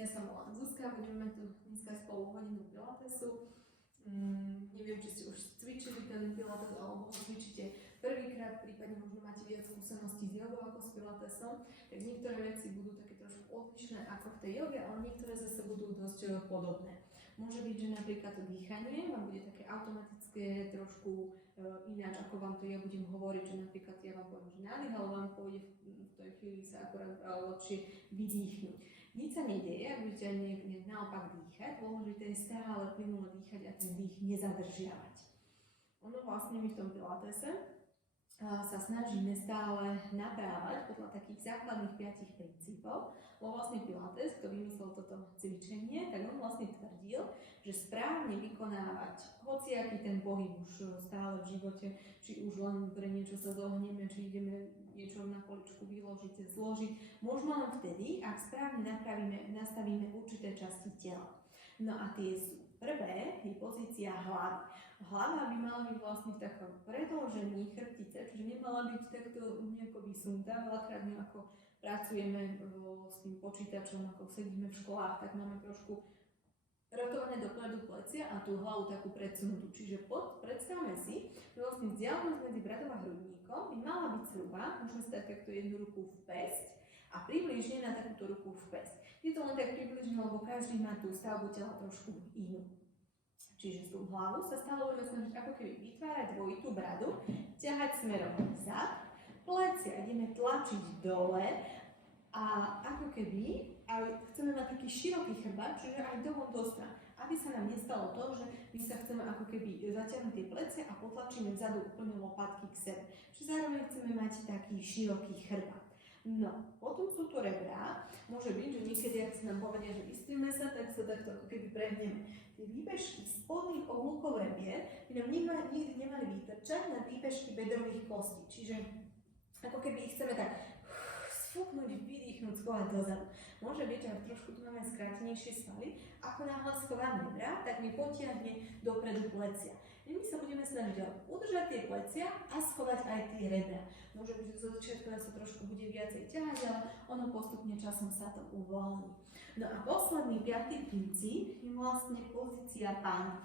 Ja sa volám Zuzka, budeme mať tu dneska spolu hodinu pilatesu. Neviem, či ste už cvičili ten pilates, alebo ho cvičíte prvýkrát, prípadne možno máte viac skúseností s jogou ako s pilatesom, tak niektoré veci budú také trošku odlišné ako v tej joge, ale niektoré zase budú dosť podobné. Môže byť, že napríklad to dýchanie vám bude také automatické, trošku ináč, ako vám to ja budem hovoriť, že napríklad ja vám poviem, že nádych, ale vám pôjde v tej chvíli sa akorát lepšie vydýchnuť. Nič sa nedeje, ak budete niekde naopak dýchať, dôležité je stále plynulo dýchať a ten dých nezadržiavať. Ono vlastne my v tom pilatese sa snažíme stále naprávať podľa takých základných 5 princípov, lebo vlastne Pilates, kto vymyslel toto cvičenie, tak on vlastne tvrdil, že správne vykonávať hociaký ten pohyb už stále v živote, či už len pre niečo sa zohneme, či ideme niečo na poličku vyložiť, zložiť, možno len vtedy, ak správne nastavíme určité časti tela. No a tie sú: prvé je pozícia hlavy. Hlava by mala byť vlastne v takom predĺžení chrbtice, čiže nemala byť takto nejako vysunutá. Veľakrát my ako pracujeme s tým počítačom, ako sedíme v školách, tak máme trošku rotované dopredu plecia a tú hlavu takú predsunutú. Čiže predstavme si, že vlastne vzdialenosť medzi bradou a hrudníkom by mala byť zhruba, môžeme stať takto jednu ruku v päsť a približne na takúto ruku v päsť. Je to len tak približne, lebo každý má tú stavbu tela trošku inú. Čiže tú hlavu sa stále budeme snažiť ako keby vytvárať dvojitú bradu, ťahať smerom vzad, plecia ideme tlačiť dole a ako keby chceme mať taký široký chrbát, čiže aj dovon do strán, aby sa nám nestalo to, že my sa chceme ako keby zatiahnuť tie plecia a potlačíme vzadu úplne lopatky k sebe. Čiže zároveň chceme mať taký široký chrbát. No, potom sú tu rebrá. Môže byť, že niekedy, ak si nám povedia, že vyspíme sa, tak sa takto ako keby prehneme. Tie výbežky spodných oblúkov rebier by nám nikdy nemali vytrčať na výbežky bedrových kostí. Čiže ako keby ich chceme tak sfúknuť, vydýchnuť, schovať dozadu. Môže byť, že ak trošku tu máme skrátenejšie svaly, ako náhle schovám rebra, tak mi potiahne dopredu plecia. My sa budeme snažiť udržať tie plecia a schovať aj tie rebra. Môže byť, že zo začiatku sa trošku bude viacej ťahať, ale ono postupne časom sa to uvoľní. No a posledný 5. princíp je vlastne pozícia panvy.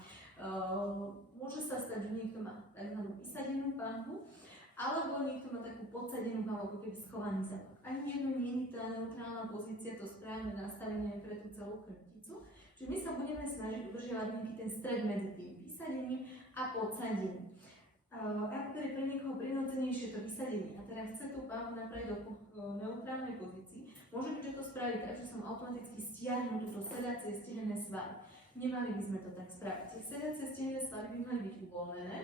Môže sa stať, že niekto má tzv. Vysadenú panvu, alebo niekto má takú podsadenú panvu, ako keby schovaný zadok. Ani jedno nie je tá neutrálna pozícia, to správne nastavenie pre tú celú chrbticu. Čiže my sa budeme snažiť udržiavať nejaký ten stred medzi tým vysadením a podsadením. Ak to je pre niekoho prirodzenejšie to vysadenie a teda chce tú panvu napraviť do neutrálnej pozícii, môže byť, že to spraví tak, že som automaticky stiahnu túto sedacie stehenné svaly. Nemali by sme to tak spraviť. Tie sedacie stehenné svaly by mali byť uvoľnené.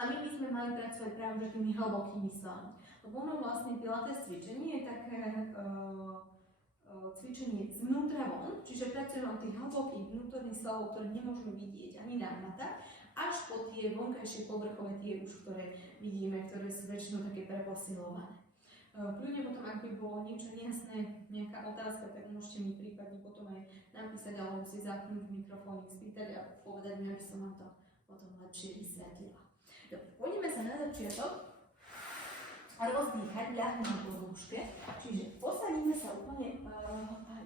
A my by sme mali pracovať práve tými hlbokými svalmi. Lebo ono vlastne pilates cvičenie je také cvičenie zvnútra von, čiže pracujeme od tých hlbokých vnútorných svalov, ktoré nemôžeme vidieť ani nahmatať, až po tie vonkajšie povrchové, tie už, ktoré vidíme, ktoré sú väčšinou také preposilované. Kľudne potom, ak by bolo niečo nejasné, nejaká otázka, tak môžete mi prípadne potom aj napísať alebo si zapnúť mikrofón, spýtať a povedať mi, aby som vám to potom lepšie vysvetlila. Dobre, poďme sa na začiatok a rozdýchať, ľahne na podĺžke, čiže posadíme sa úplne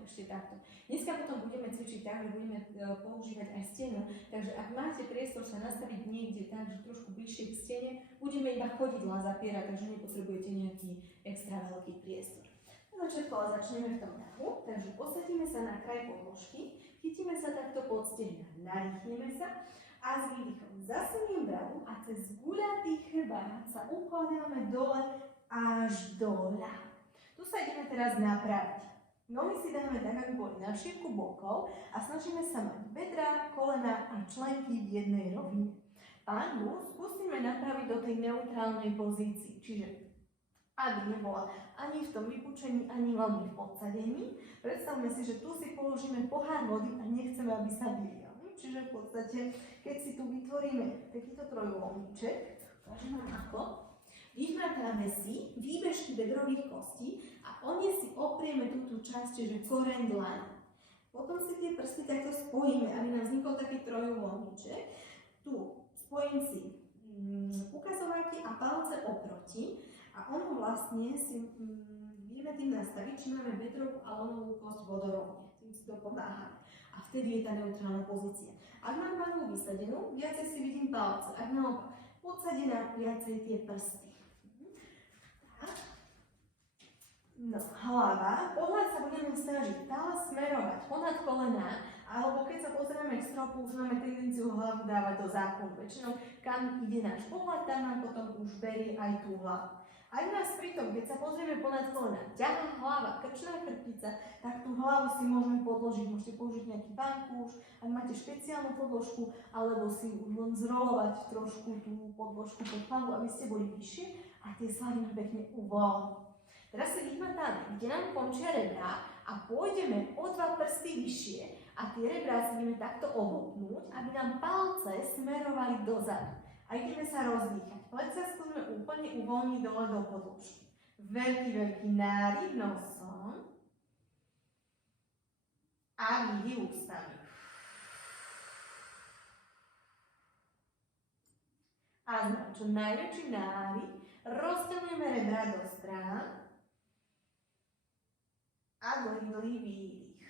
ešte takto. Dneska potom budeme cvičiť tak, že budeme používať aj stenu, takže ak máte priestor sa nastaviť niekde tak, že trošku bližšie k stene, budeme iba chodidlá zapierať, takže nepotrebujete nejaký extra veľký priestor. Na začiatku ale začneme v tom nahu, takže posadíme sa na kraj podĺžky, chytíme sa takto pod stehna, nadýchneme sa a s výdychom zasuniem bradu a cez guľatý chrbát sa ukladáme dole až do ľahu. Tu sa ideme teraz napraviť. Nohy si dáme tak, aby boli na šírku bokov a snažíme sa mať bedrá, kolena a členky v jednej rovine. Panvu skúsime napraviť do tej neutrálnej pozícii, čiže aby nebola ani v tom vypučení, ani veľmi v podsadení. Predstavme si, že tu si položíme pohár vody a nechceme, aby sa vylial. Čiže v podstate, keď si tu vytvoríme takýto trojuholníček, ukážem vám ako, vyhmatáme si výbežky bedrových kostí a o ne si oprieme túto časť, čiže koreň dlane. Potom si tie prsty takto spojíme, aby nám vznikol taký trojuholníček. Tu spojím si ukazováky a palce oproti a ono vlastne si vieme tým nastaviť, či máme bedrovú a lomovú kosť vodorovne. Tým si to pomáha. A vtedy je tá neutrálna pozícia. Ak mám panvu vysadenú, viacej si vidím palce. Ak naopak podsadená, viacej tie prsty. Tak. No, hlava. Pohľad sa budeme snažiť stále smerovať ponad kolená, alebo keď sa pozrieme k stropu, už máme tendenciu hlavu dávať do zákonu. Väčšinou, kam ide náš pohľad, tam nám potom už berie aj tú hlavu. Aj nás pritom, keď sa pozrieme ponad kolena, ťahá hlava, krčná chrbtica, tak tú hlavu si môžeme podložiť. Môžete použiť nejaký vankúš, ak máte špeciálnu podložku, alebo si len zrolovať trošku tú podložku pod hlavu, aby ste boli vyššie a tie svaliny pekne uvoľniť. Teraz si vyhmatáme, kde nám končia rebra a pôjdeme o 2 prsty vyššie a tie rebra si ideme takto obopnúť, aby nám palce smerovali dozadu. A ideme sa rozdýchať. Plecia skúsme úplne uvoľniť dole do podložky. Veľký nádych nosom a výdych ústami. A znamená, čo najväčší nádych, rozťahujeme rebra do strán a dlhý výdych.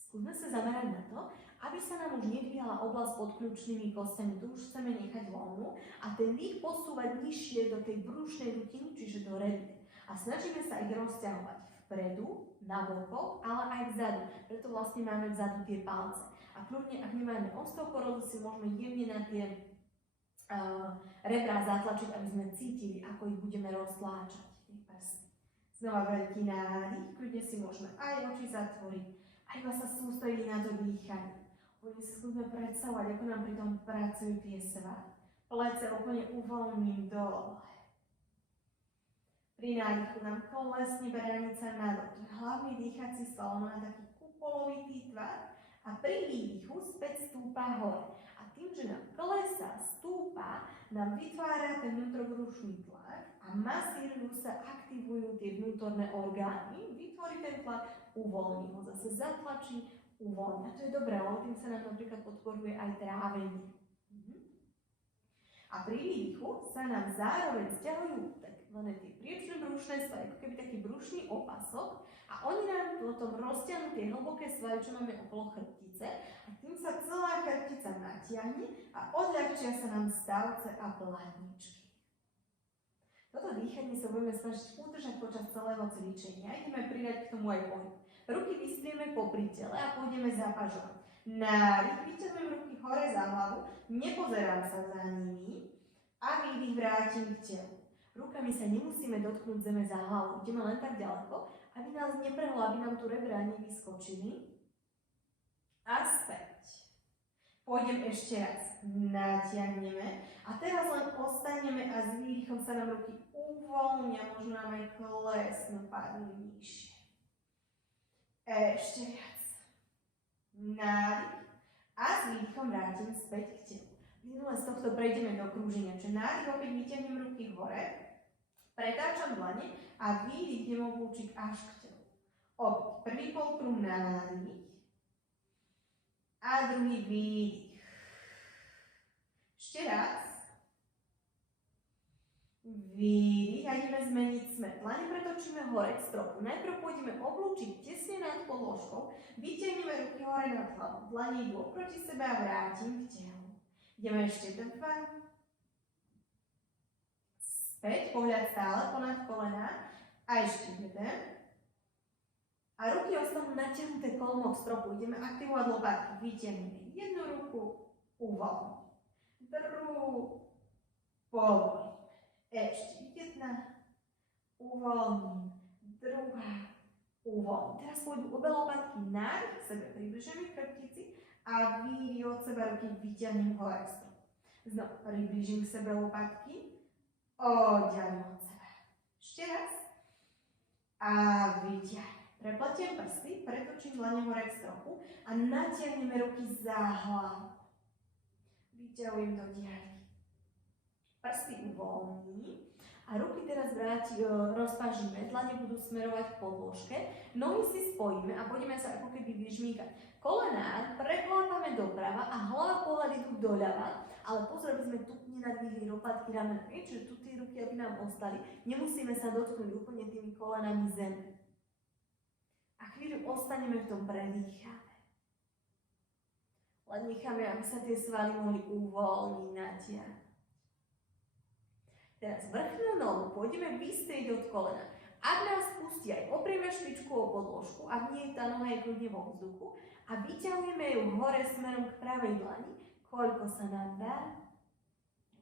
Skúsme sa zamerať na to, aby sa nám už nedvíhala oblasť pod kľúčnými kostiami. Tu už chceme nechať voľnú a ten dých posúvať nižšie do tej brušnej dutiny, čiže do rebien. A snažíme sa ich rozťahovať vpredu, na bokoch, ale aj vzadu. Preto vlastne máme vzadu tie palce. A kľudne, ak nemáme osteoporózu, si môžeme jemne na tie rebrá zatlačiť, aby sme cítili, ako ich budeme roztláčať. Znova veľký nádych, kľudne si môžeme aj oči zatvoriť, a iba sa sústrediť na to dýchanie. Poďme si skúsme predstavovať, ako nám pri tom pracujú tie svaly. Plece úplne uvoľním dole. Pri nádychu nám klesne bránica nadol. Hlavný dýchací sval má taký kupolovitý tvar a pri výdychu späť stúpa hore. A tým, že nám klesá, stúpa, nám vytvára ten vnútrobrušný tlak a masírujú sa, aktivujú tie vnútorné orgány, vytvorí ten tlak, uvoľní ho, zase zatlačí, uvoľní. A to je dobré, lebo tým sa nám napríklad podporuje aj trávenie. A pri výdychu sa nám zároveň vzťahujú takzvané tie priečné brušné svaly, ako keby taký brušný opasok, a oni nám potom rozťahnú tie hlboké svaly, čo máme okolo chrbtice, a tým sa celá chrbtica natiahne a odľahčia sa nám stavce a platničky. Toto dýchanie sa budeme snažiť udržať počas celého cvičenia. Ideme pridať k tomu aj pohyb. Ruky vystrieme popri tele a pôjdeme za pažom. Nádych, vyťahujem ruky hore za hlavu, nepozerám sa za nimi a výdych vrátim k telu. Rukami sa nemusíme dotknúť zeme za hlavu, ideme len tak ďaleko, aby nás neprehlo, aby nám tu rebra nevyskočili. A späť. Pôjdem ešte raz. Natiahneme a teraz len ostaneme a s výdychom sa nám ruky uvoľnia, možno nám aj klesnú, padnú nižšie. Ešte viac. Nádych a s výdychom vrátim späť k telu. Minule z tohto prejdeme do krúženia, čiže nádych opäť vyťahnem ruky hore, pretáčam dlane a výdych idem oblúčiť až k telu. Opäť prvý polkruh nádych a druhý výdych. Ešte raz. Výdych a ideme zmeniť smer. Dlane pretočíme hore k stropu. Najprv pôjdeme oblúčiť tesne nad podložkou, vytiahneme ruky hore nad hlavu. Dlane idú oproti sebe a vrátim k telu. Ideme ešte dva. Späť, pohľad stále ponad kolená. A ešte jeden. A ruky ostanú natiahnuté kolmou stropu. Ideme aktivovať lopatky. Vytiahneme jednu ruku, uvoľniť. Druhú, povolím. Ešte jedna, uvoľním, druhá, uvoľním. Teraz pôjdu obe lopatky nádych k sebe, približujeme k chrbtici a výdych od seba ruky vyťahnem hore k stropu. Znova približím k sebe lopatky, oddiaľím od seba. Ešte raz a vyťahnem. Prepletiem prsty, pretočím dlane hore k stropu a natiahneme ruky za hlavu. Vyťahujem do diaľky. Prsty uvoľní a ruky teraz rozpážime, dlane budú smerovať k podložke, nohy si spojíme a budeme sa ako keby vyžmýkať. Kolená preklápame doprava a hlava pohľad idú doľava ale pozor, aby sme tu nenadvihli lopatky ramena, čiže tu tie ruky, aby nám ostali. Nemusíme sa dotknúť úplne tými kolenami zemi. A chvíľu ostaneme v tom, predýchame. Len necháme, aby sa tie svaly mohli uvoľniť, natiahnuť. Teraz vrchnú nohu pôjdeme vystrieť od kolena. Ak nás pustí, aj oprieme špičku o podložku, ak nie, tá noha je kľudne vo vzduchu a vyťahujeme ju hore smerom k pravej dlani, koľko sa nám dá.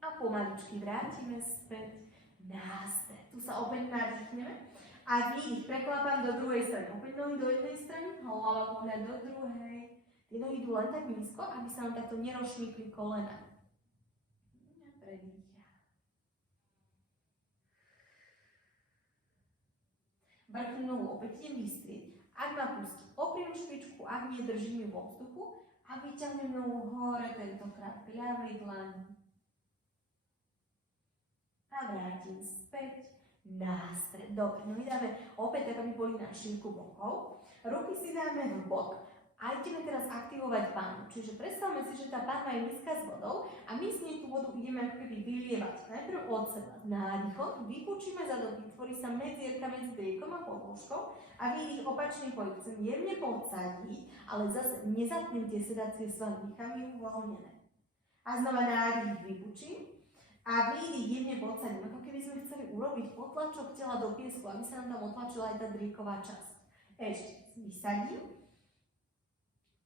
A pomaličky vrátime späť na stred. Tu sa opäť nadýchneme a výdych preklapám do druhej strany. Opäť nohy do jednej strany, hlava pohľad do druhej. Tie nohy idú len tak nízko, aby sa nám takto nerozšmykli kolena. Predýcham. Vrchnú nohu opäť idem vystrieť. Ak ma pustí, opriem špičku, ak nie, držím ju vo vzduchu a vyťahnem nohu hore, tentokrát k ľavej dlani. A vrátim späť na stred. Dobre, no my dáme opäť tak, aby boli na šírku bokov. Ruky si dáme v bok. A ideme teraz aktivovať pánu. Čiže predstavme si, že tá pánva je miska s vodou a my s nej tú vodu ideme ako keby vylievať. Najprv od seba nádychom, vypučíme zadok, vytvorí sa medzierka medzi driekom a podĺžkou a výdych opačný pohyb. Chcem jemne podsadiť, ale zase nezatnem tie sedacie svaly, nechám ju uvoľnené. A znova nádych vypučím a výdych jemne podsadím, ako keby sme chceli urobiť potlačok tela do piesku, aby sa nám tam otlačila aj tá drieková časť. Ešte vysadím.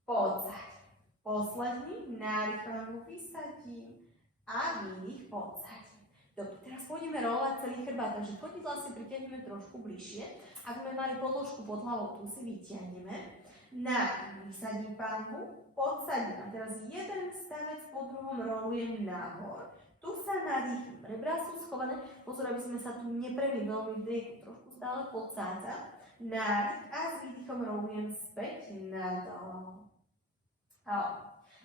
Podsaď. Posledný, nádych vysadím a výdych podsadím. Dobre, teraz pôjdeme rolovať celý chrbát, takže chodidlá si pritiahneme trošku bližšie. Ak sme mali podložku pod hlavou, tu si vytiahneme. Nádych, vysadím pánvu, podsadím. A teraz jeden stavec po druhom rolujem nahor. Tu sa nadýchnem, rebrá sú schované. Pozor, aby sme sa tu neprevili veľmi v drieku, trošku stále podsádzam. Nádych a s výdychom rolujem späť nadol.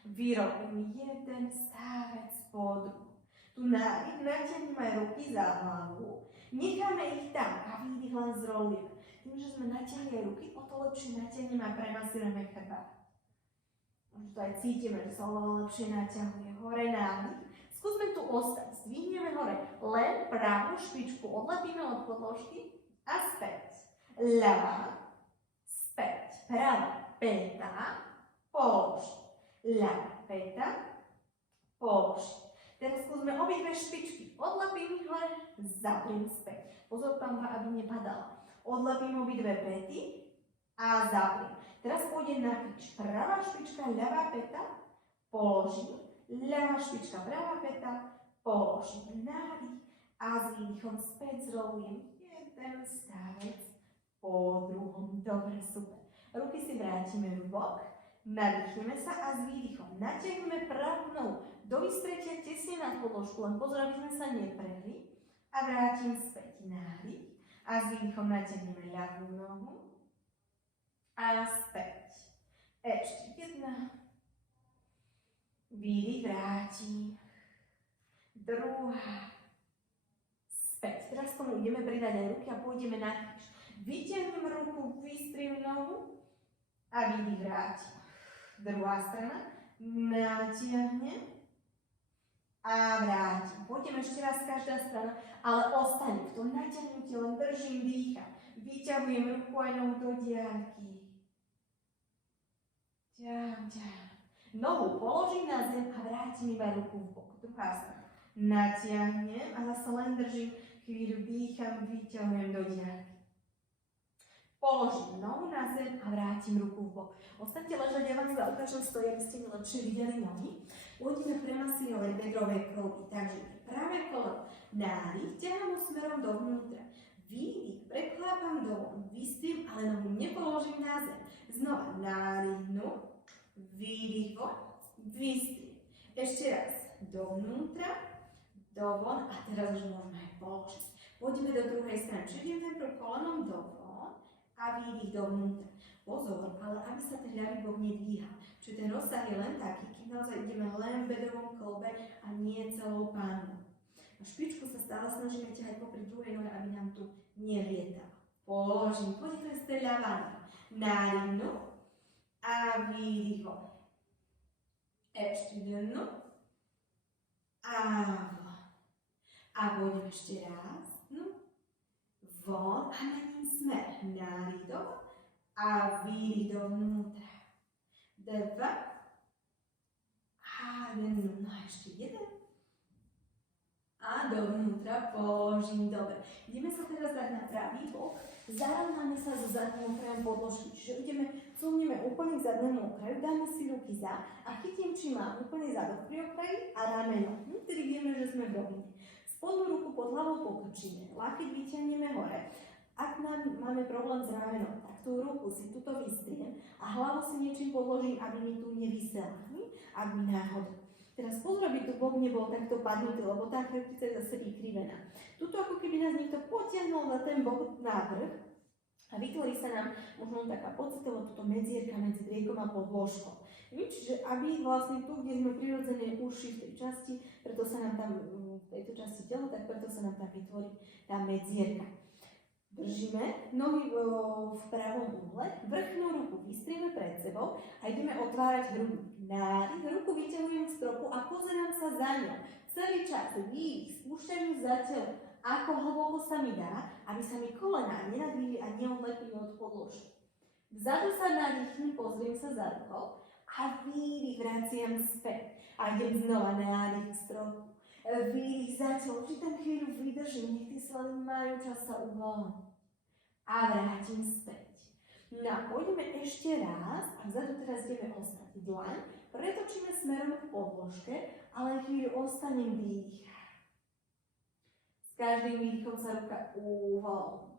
Vyrobím jeden stávec po druhom. Tu nádych, natiahnem aj ruky za hlavu. Necháme ich tam a výdych len zrolujeme. Tým, že sme natiahli aj ruky, o to lepšie natiahneme a premasírujeme chrbát. Možno to aj cítime, že sa oveľa lepšie natiahuje. Hore nádych. Skúsme tu ostať. Zdvihneme hore len pravú špičku. Odlepíme od podložky a späť. Ľava, späť. Pravá päta. Položiť. Ľavá päta, položiť. Teraz skúsme obidve špičky. Odlepím ich hore, zapriem späť. Pozor, pánva, aby nepadala. Odlepím obidve päty a zapriem. Teraz pôjdem na kríž. Pravá špička, ľavá päta, položím. Ľavá špička, pravá päta, položím. Nádych a s výdychom späť zrolujem jeden stavec po druhom. Dobre, super. Ruky si vrátime v bok. Nadýchneme sa a s výdychom natiahneme pravú nohu do vystretia tesne nad podložku, len pozor, aby sme sa neprehli. A vrátim späť nádych a s výdychom natiahneme ľavú nohu a späť. Ešte jedna. Výdych, vrátim. Druhá. Späť. Teraz tomu ideme pridať aj ruky a pôjdeme na kríž. Vytiahnem ruku, vystriem nohu a výdych, vrátim. Druhá strana, natiahnem a vrátim. Pôjdem ešte raz každá strana, ale ostanem v tom natiahnutí, len držím, dýcham. Vyťahujem ruku aj nohu do diaľky. Ťahám. Nohu položím na zem a vrátim iba ruku v bok. Druhá strana. Natiahnem a zase len držím, chvíľu dýcham, vyťahujem do diaľky. Položím nohu na zem a vrátim ruku v bok. Ostaňte ležať, ja vám iba ukážem stojí, aby ste mi lepšie videli nohy. Pôjdeme premasírovať bedrové kĺby. Takže práve koleno. Nádych, ťahám ho smerom dovnútra. Výdych, preklápam dolu. Vystriem, ale nohu nepoložím na zem. Znova nádych, výdych von, vystriem. Ešte raz. Dovnútra, dovon a teraz už môžeme aj položiť. Pôjdeme do druhej strany. Čiže idem najprv kolenom dovon a výdych dovnútra. Pozor, ale aby sa ten ľavý bok nedvíhal. Čiže ten rozsah je len taký, keď naozaj ideme len v bedrovom kĺbe a nie celou pánvou. A špičku sa stále snažíme ťahať popri druhej nohe, aby nám tu nelietala. Položím, poďme teraz tej ľavá noha. Nádych a výdych von. Ešte jednu. a von. A pôjdem ešte raz. No. Von a mením smer. Nádych do a výdych dovnútra. 2 a jeden. No a ešte jeden. A dovnútra položím. Dobre. Ideme sa teraz dať na pravý bok. Zarovnáme sa so zadným okrajom podložky. Čiže cúvneme úplne k zadnému okraju, dáme si ruky za a chytím, či mám úplne zadok pri okraji a rameno. Vtedy vieme, že sme v rovine. Spodnú ruku pod hlavou pokrčíme, lakeť vyťahneme hore. Ak máme problém s ramenom, tak tú ruku si tuto vystriem a hlavu si niečím podložím, aby mi tu nevysela. Ak mi náhodou. Teraz pozor, aby tu bok nebol takto padnutý, lebo tá chrbtica je zase vykrivená. Tuto ako keby nás niekto potiahnul za ten bok návrh a vytvorí sa nám možno taká pocitovo túto medzierka medzi driekom a podložkou. Čiže aby vlastne tu, kde sme prirodzene uši v tej časti, preto sa nám tam v tejto časti tela, tak preto sa nám tam vytvorí tá medzierka. Držíme nohy v pravom úhle, vrchnú ruku vystrieme pred sebou a ideme otvárať hrudník. Nádych, ruku vyťahujem k stropu a pozerám sa za ňou. Celý čas výdych, spúšťam ju za telo, ako hlboko sa mi dá, aby sa mi kolená nenadvihli a neodlepili od podložky. Vzadu sa nadýchnem, pozriem sa za rukou a výdych vraciam späť. A idem znova nádych k stropu. Výdych za telo, či tam chvíľu vydržím, nech tie svaly majú čas sa uvoľniť. A vrátim späť. No a pôjdeme ešte raz a vzadu teraz ideme ostať dlaň, pretočíme smerom k podložke, ale chvíľu ostanem dýchať. S každým výdychom sa ruka uvoľní.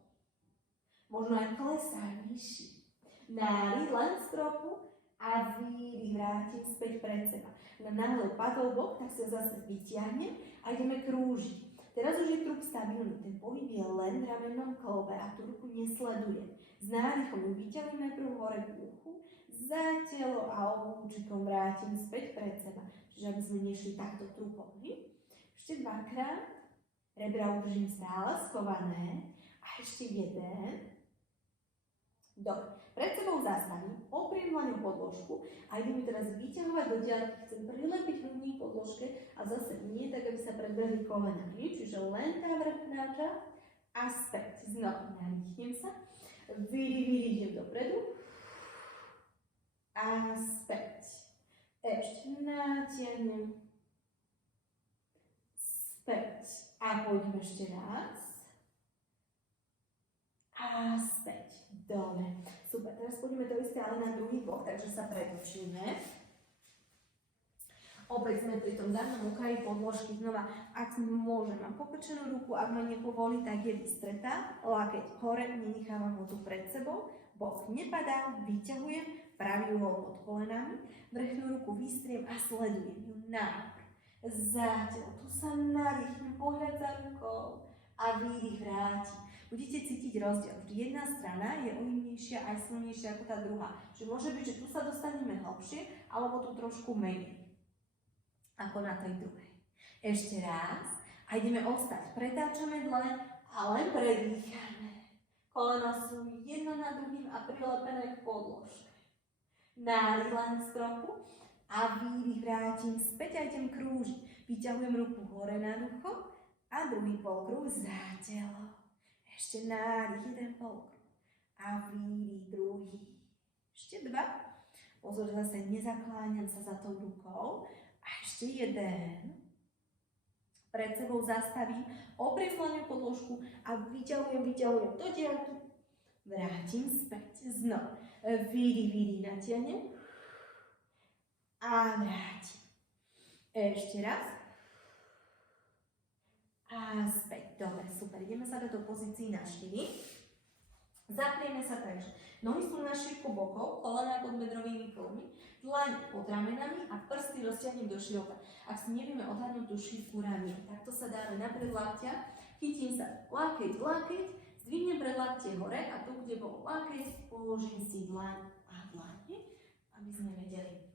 Možno aj klesá vyššie. Nádych len stropu a výdych vrátim späť pred seba. Na náhle padol bok, tak sa zase vyťahnem a ideme krúžiť. Teraz už je trup stabilný, ten pohyb je len v ramennom kolbe a tú ruku nesledujem. S nádychom ju vyťahnem najprv hore k uchu, za telo a obúčikom vrátim späť pred seba. Čiže aby sme nešli takto trupom. Ešte dvakrát, rebra udržím stále schované a ešte jeden. Dobre, pred sebou zastavím, opriem dlaňou podložku a idem teraz vyťahovať do diaľky, chcem prilepiť hrudník podložke a zase nie tak, aby sa predbehli kolená. Čiže len tá vrchná časť a späť. Znova nadýchnem sa, vydýchnem dopredu a späť. Ešte natiahnem, späť a pôjdem ešte raz a späť. Dobre, super, teraz pôjdeme to isté, ale na druhý bok, takže sa pretočíme. Opäť sme pri tom zadnom okraji podložky, znova, ak môžem, mám pokrčenú ruku, ak ma nepovolí, tak je vystretá, lakeť hore, nenechávam ho tu pred sebou, bok nepadá, vyťahujem, pravý uhol pod kolenami, vrchnú ruku vystriem a sledujem ju nahor. Za telo, tu sa nadýchnem, pohľad za rukou a výdych vrátim. Budete cítiť rozdiel. Vždy jedna strana je ujemnejšia aj silnejšia ako tá druhá. Čiže môže byť, že tu sa dostaneme hlbšie, alebo tu trošku menej ako na tej druhej. Ešte raz. A ideme ostať. Pretáčame dlaň a len predýchame. Kolena sú jedno na druhým a prilepené k podložke. Nádych len stropu a výdych vrátim späť a idem krúžiť. Vyťahujem ruku hore nad ucho a druhý polkruh za telo. Ešte nádych, jeden polkruh a výdych druhý. Ešte dva. Pozor, zase nezakláňam sa za tou rukou. A ešte jeden. Pred sebou zastavím, opriem dlaňou podložku a vyťahujem do diaľky. Vrátim späť. Znova. Výdych, natiahnem. A vrátim. Ešte raz. A späť. Dobre, super. Ideme sa do pozícii na 4. Zapneme sa tak, že nohy sú na šírku bokov, kolená pod bedrovými kĺbmi, dlaň pod ramenami a prsty rozťahnem do široka. Ak si nevieme odhadnúť tú šírku ramien, takto sa dáme na predlaktia, chytím sa lakeť, zdvihnem predlaktie hore a tu, kde bol lakeť, položím si dlaň a dlaň, aby sme vedeli.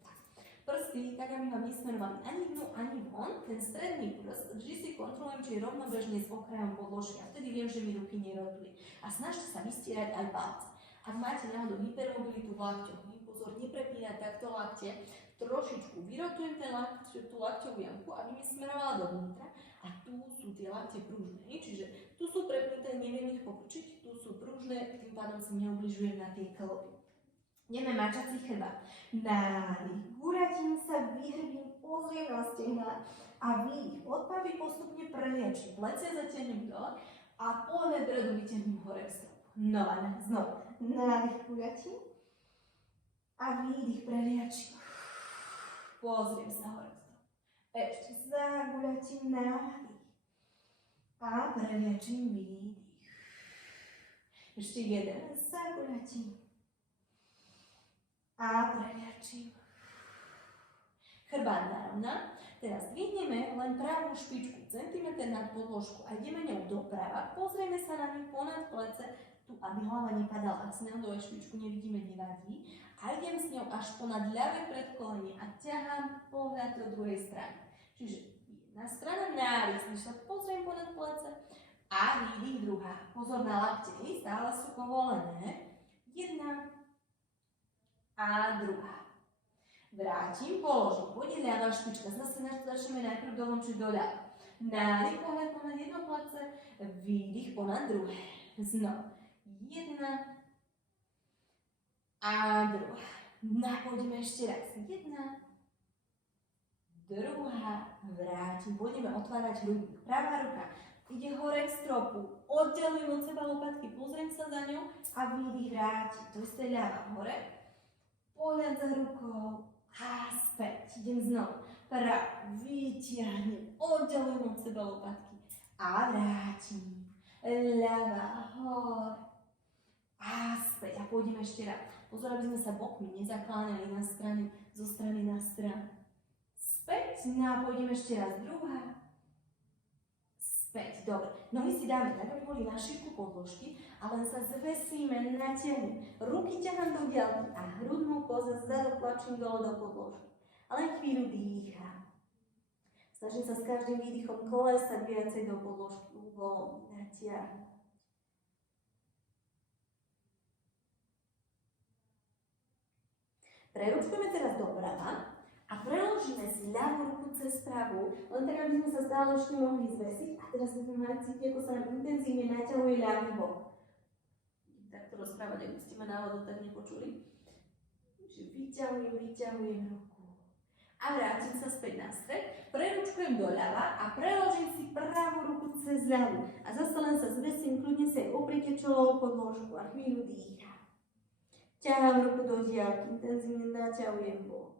Prsty, tak aby vám nesmerovali ani dnu, ani von, ten stredný prst, vždy si kontrolujem, či je rovnobežne s okrajom podložky a vtedy viem, že mi ruky nerotuje. A snažte sa vystierať aj palce. Ak máte náhodou hypermobilitu v lakťoch, pozor, neprepínať takto lakte, Trošičku vyrotujem tú lakťovú jamku, aby mi smerovala dovnútra a tu sú tie lakte pružné, čiže tu sú prepnuté, neviem ich pokrčiť, tu sú pružné, tým pádom si neubližujem na tie klby. Ideme mačací chrbát. Nádych, guľatím sa, vyhrbím, pozriem na stehná a výdych. Od papy postupne preliečím, plecia zatiahnem dole a poľme predu vytiahnem hore k stropu. Znova. Nádych, guľatím a výdych, preliečím. Pozriem sa hore k stropu. Ešte zaguľatím, nádych a preliečím, výdych. Ešte jeden, zaguľatím a preliečím. Chrbát narovná. Teraz dvihneme len pravú špičku centimetr nad podložku a ideme ňou doprava. Pozrieme sa na ňu ponad plece, tu aby hlava nepadala. Ak si náhodou aj špičku nevidíme, nevadí. A idem s ňou až ponad ľavé predkolenie a ťahám pohľad do druhej strany. Čiže jedna strana, nádych, když sa pozriem ponad plece a výdych druhá. Pozor na lakte, stále sú povolené. Jedna a druhá. Vrátim, položím. Pôjde ľavá špička. Zase začneme najprv dolomčiť doľava. Nádych, pohľad ponad jedno plece, výdych ponad druhé. Znova. Jedna a druhá. Pôjdeme ešte raz. Jedna, druhá, vrátim. Pôjdeme otvárať hrudník. Pravá ruka ide hore k stropu. Oddelujem od seba lopatky, pozriem sa za ňou a výdych, vrátim. To isté ľava hore. Pohľad za rukou a späť. Idem znovu. Vytiahnem, oddelujem od seba lopatky a vrátim. Ľava, hore a späť. A pôjdeme ešte raz. Pozor, aby sme sa bokmi nezakláňali na strany, zo strany na stranu. Späť. A pôjdeme ešte raz. Druhá. Späť. Dobre. Nohy si dáme tak, aby boli na šírku podložky a len sa zvesíme, natiahnem. Ruky ťahám do diaľky a hrudnú koza zadu tlačím dole do podložky. A len chvíľu dýcham. Snažím sa s každým výdychom klesať viacej do podložky. Uvoľniť, natiahnuť. Preručkujeme teraz doprava a preložíme si ľavú ruku cez pravú, len tak, aby sme sa stále ešte mohli zvesiť. A teraz budeme mať cítiť, ako sa nám intenzívne naťahuje ľavý bok. Takto rozprávať, ak by ste ma náhodou tak nepočuli. Čiže vyťahujem ruku. A vrátim sa späť na stred, preručkujem doľava a preložím si pravú ruku cez ľavú. A zase len sa zvesím, kľudne sa aj opriete čelou podložku a chvíľu dýcham. Ťahám ruku do diaľky, intenzívne naťahujem bok.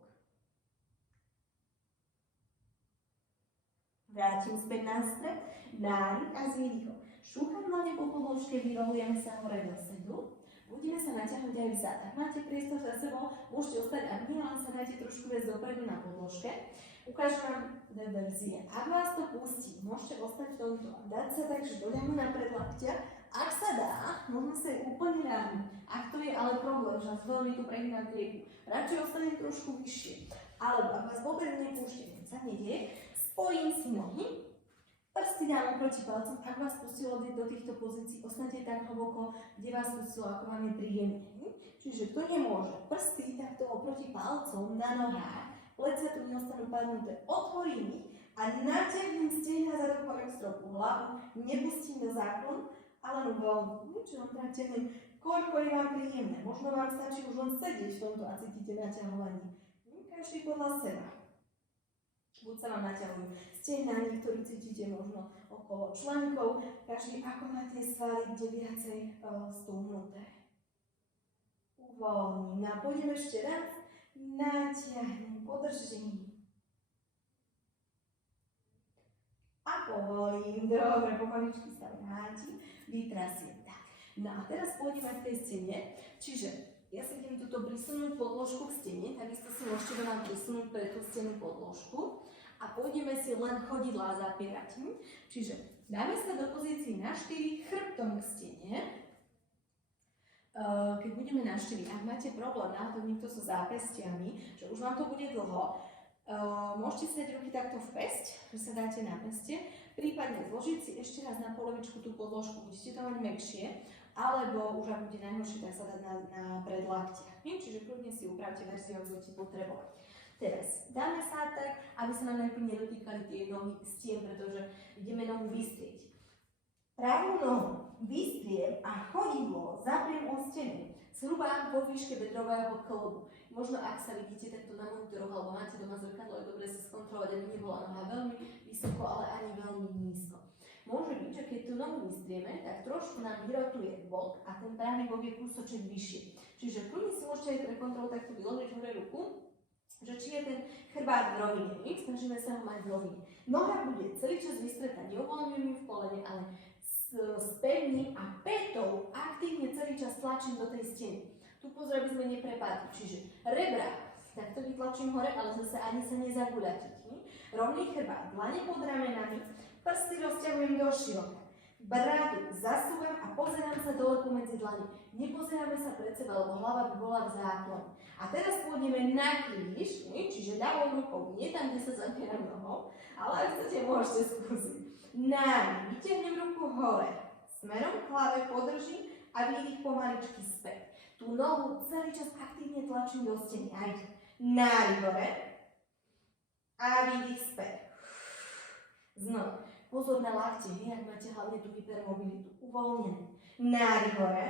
Vrátim späť na stred, nádych a s výdychom. Šúcham hlavne po podložke, vyrolujeme sa hore do sedu. Budeme sa naťahnuť aj vzad. Ak máte priestor za sebou, môžete ostať, ak nie, len sa dajte trošku viac dopredu na podložke. Ukážem vám dve verzie. Ak vás to pustí, môžete ostať v tomto a dať sa tak, že doľahnú na predlaktia. Ak sa dá, môžeme sa aj úplne rámiť. Ak to je ale problém, že vás veľmi tu prehýna trieku, radšej ostanem trošku vyššie. Alebo ak vás vôbec nepúšťam, sa nedie, spojím si nohy, prsty dám oproti palcom. Ak vás pustilo do týchto pozícií, ostaňte tak hlboko, kde vás pustilo, ako vám je príjemné. Čiže kto nemôže, prsty takto oproti palcom na nohách, plecia tu neostanú padnuté, otvorím ich a natiahnem stehná za ruku k stropu, hlavu nepustím do záklonu, ale voľnú, čo vám natiahnem, koľko je vám príjemné. Možno vám stačí už len sedieť v tomto a cítite naťahovanie. Každý podľa seba. Buď sa vám naťahujú stehná, niektorí cítite možno okolo členkov, každý ako má tie svaly, kde viacej stúhnuté. Uvoľním. A pôjdem ešte raz. Natiahnem, podržím. A povolím. Dobre, pomaličky sa vrátim. Vytrasiem. Tak. No a teraz pôjdeme v tej stene. Čiže ja si idem túto prisunúť podložku k stene, takisto si môžete vám prisunúť pre tú stenu podložku. A pôjdeme si len chodidlá zapierať. Čiže dáme sa do pozície na 4 chrbtom k stene. Keď budeme na 4, ak máte problém náhodou niekto so zápestiami, že už vám to bude dlho, môžete si dať ruky takto v pesť, že sa dáte na peste, prípadne zložiť si ešte raz na polovičku tú podložku, budete to mať mäkšie, alebo už ak bude najhoršie, tak sa dať na predlaktiach. Čiže kľudne si upravte verziu, ak budete potrebovať. Teraz dáme sa tak, aby sa nám najprv nedotýkali tie nohy stien, pretože ideme nohu vystrieť. Pravú nohu vystriem a chodidlo zapriem o stenu, zhruba vo výške bedrového klbu. Možno ak sa vidíte takto na monitoroch alebo máte doma zrkadlo, je dobre si skontrolovať, aby nebola noha veľmi vysoko, ale ani veľmi nízko. Môže byť, že keď tú nohu vystrieme, tak trošku nám vyrotuje bok a ten právny bok je kúsoček vyššie. Čiže kľudne si môžete aj pre kontrolu takto vyložiť hore ruku, že či je ten chrbát v rovine. My snažíme sa ho mať v rovine. Noha bude celý čas vystretá, neuvoľňujem ju v kolene, ale s pevným a petou aktívne celý čas tlačím do tej steny. Tu pozor, aby sme neprepadli. Čiže rebra, takto vytlačím hore, ale zase ani sa nezaguľatiť. Rovný chrbát, dlane pod ramenami, prsty rozťahujem do široka. Bradu zasúvam a pozerám sa dole pomedzi dlane. Nepozeráme sa pred seba, lebo hlava by bola v záklone. A teraz pôjdeme na kríž, čiže ľavou rukou, nie tam, kde sa zapieram nohou, ale ak chcete, môžete skúsiť. Nádych, vytiahnem ruku hore, smerom k hlave podržím a výdych pomaličky späť. Tú nohu celý čas aktívne tlačím do steny. Ajde. Nádych hore a výdych späť. Znova. Pozor na lakte, ak máte hlavne tú hypermobilitu. Uvoľnené. Nádych hore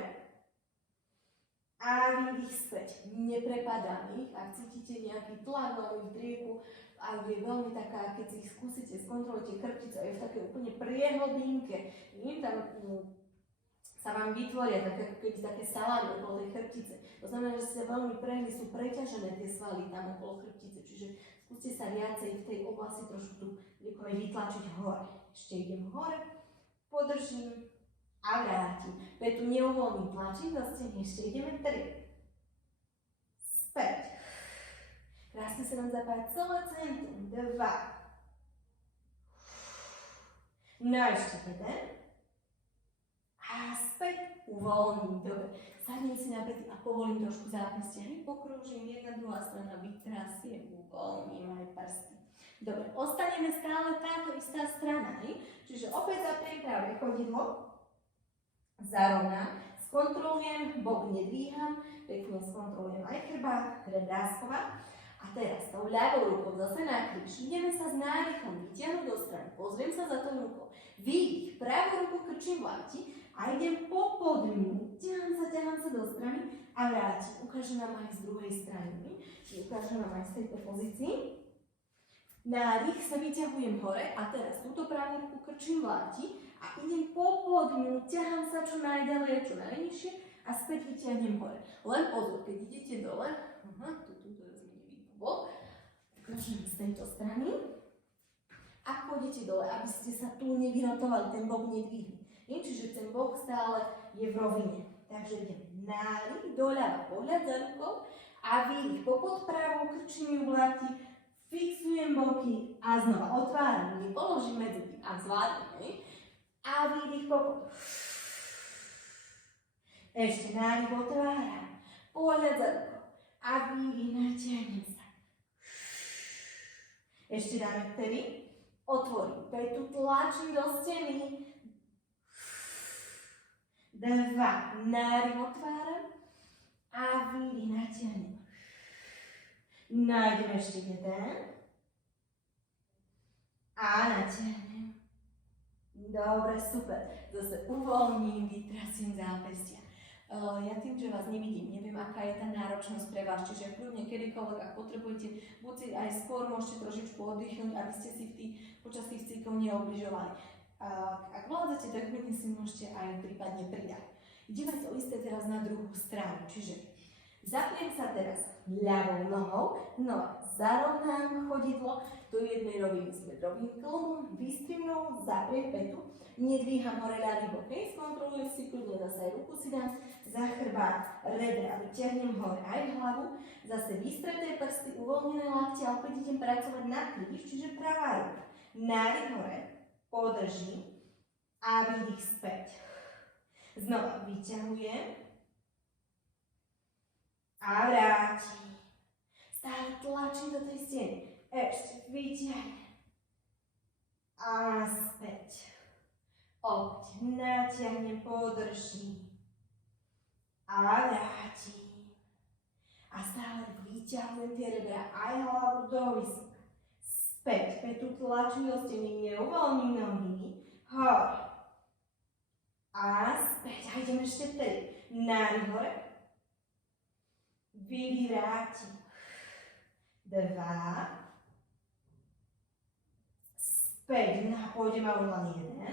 a výdych späť. Neprepadám ich. Ak cítite nejaký tlak na ich drieku, a je veľmi taká, keď si ich skúsite, skontrolujete chrbticu a je v také úplne priehlbinke. Tam sa vám vytvoria také salámy okolo tej chrbtice. To znamená, že sa veľmi prehli, sú preťažené tie svaly tam okolo chrbtice. Čiže skúste sa viacej v tej oblasti trošku tu vytlačiť hore. Ešte idem hore, podržím a vrátim. Petu neuvoľním, tlačím do steny, ešte ideme 3. Späť. Krásne sa nám zapája celé centrum. 2. No ešte 1. A späť uvoľním. Dobre. Sadnem si na pety a povolím trošku zápestia. Pokrúžim, jedna, druhá strana, vytrasiem, uvoľním aj prsty. Dobre, ostaneme stále táto istá strana. Čiže opäť zapriem pravé chodidlo. Zarovnám. Skontrolujem, bok nedvíham. Pekne skontrolujem aj chrbát, rebra schovám. A teraz tou ľavou rukou zase na kríž. Ideme sa s nádychom vytiahnuť do strany. Pozriem sa za tou rukou. Výdych. Pravú ruku krčím v lakti a idem po podňu. Ťahám sa do strany a vrátim. Ukážem vám aj z druhej strany. Ukážem vám aj z tejto pozícii. Nádych sa vyťahujem hore a teraz túto pravú ruku krčím v lakti a idem po podňu. Ťahám sa čo najďalej, čo najnižšie a späť vyťahnem hore. Len pozor, keď idete dole, ukážem z tejto strany a pôjdete dole, aby ste sa tu nevyrotovali, ten bok nedvihli. Čiže ten bok stále je v rovine. Takže idem nádych, doľava, pohľad za rukou a výdych. Popod pravou krčím ju v lakti, fixujem boky a znova otváram, nepoložím medzi tým a zvládnem. A výdych popod. Ešte nádych, otváram, pohľad za rukou a výdych, natiahnem sa. Ešte dáme 3. Otvorím petu, tlačím do steny. 2. Nádych, otváram. A výdych, natiahnem. Nájdem ešte 1. A natiahnem. Dobre, super. Zase uvoľním, vytrasím zápestia. Ja tým, že vás nevidím, neviem, aká je tá náročnosť pre vás, čiže kľudne kedykoľvek, ak potrebujete, buď si aj skôr môžete trošičku oddychnúť, aby ste si počas tých cyklov neobližovali. Ak vládzate, tak kľudne si môžete aj prípadne pridať. Ideme to isté teraz na druhú stranu, čiže zapriem sa teraz ľavou nohou, no zarovnám chodidlo do jednej roviny s bedrovým klbom, vystrím nohu, zapriem petu, nedvíham hore ľavý bok, skontrolujem si kľudne, zase aj ruku si dám za chrbát, rebra, vyťahnem hore aj hlavu, zase vystreté prsty, uvoľnené lakte a opäť idem pracovať na kríž, čiže pravá ruka, nádych hore, podržím a výdych späť. Znova vyťahujem a vrátim. Stále tlačím do tej steny. Ešte vyťahnem a späť. Opäť natiahnem, podržím a vrátim. A stále vyťahujem tie rebra, aj hlavu do vysoka. Späť, petu tlačím do steny, neuvoľním nohy. Hore. A späť. A idem ešte vtedy. Nádych hore. Výdych vrátim. 2. Späť. Pôjdeme už len 1.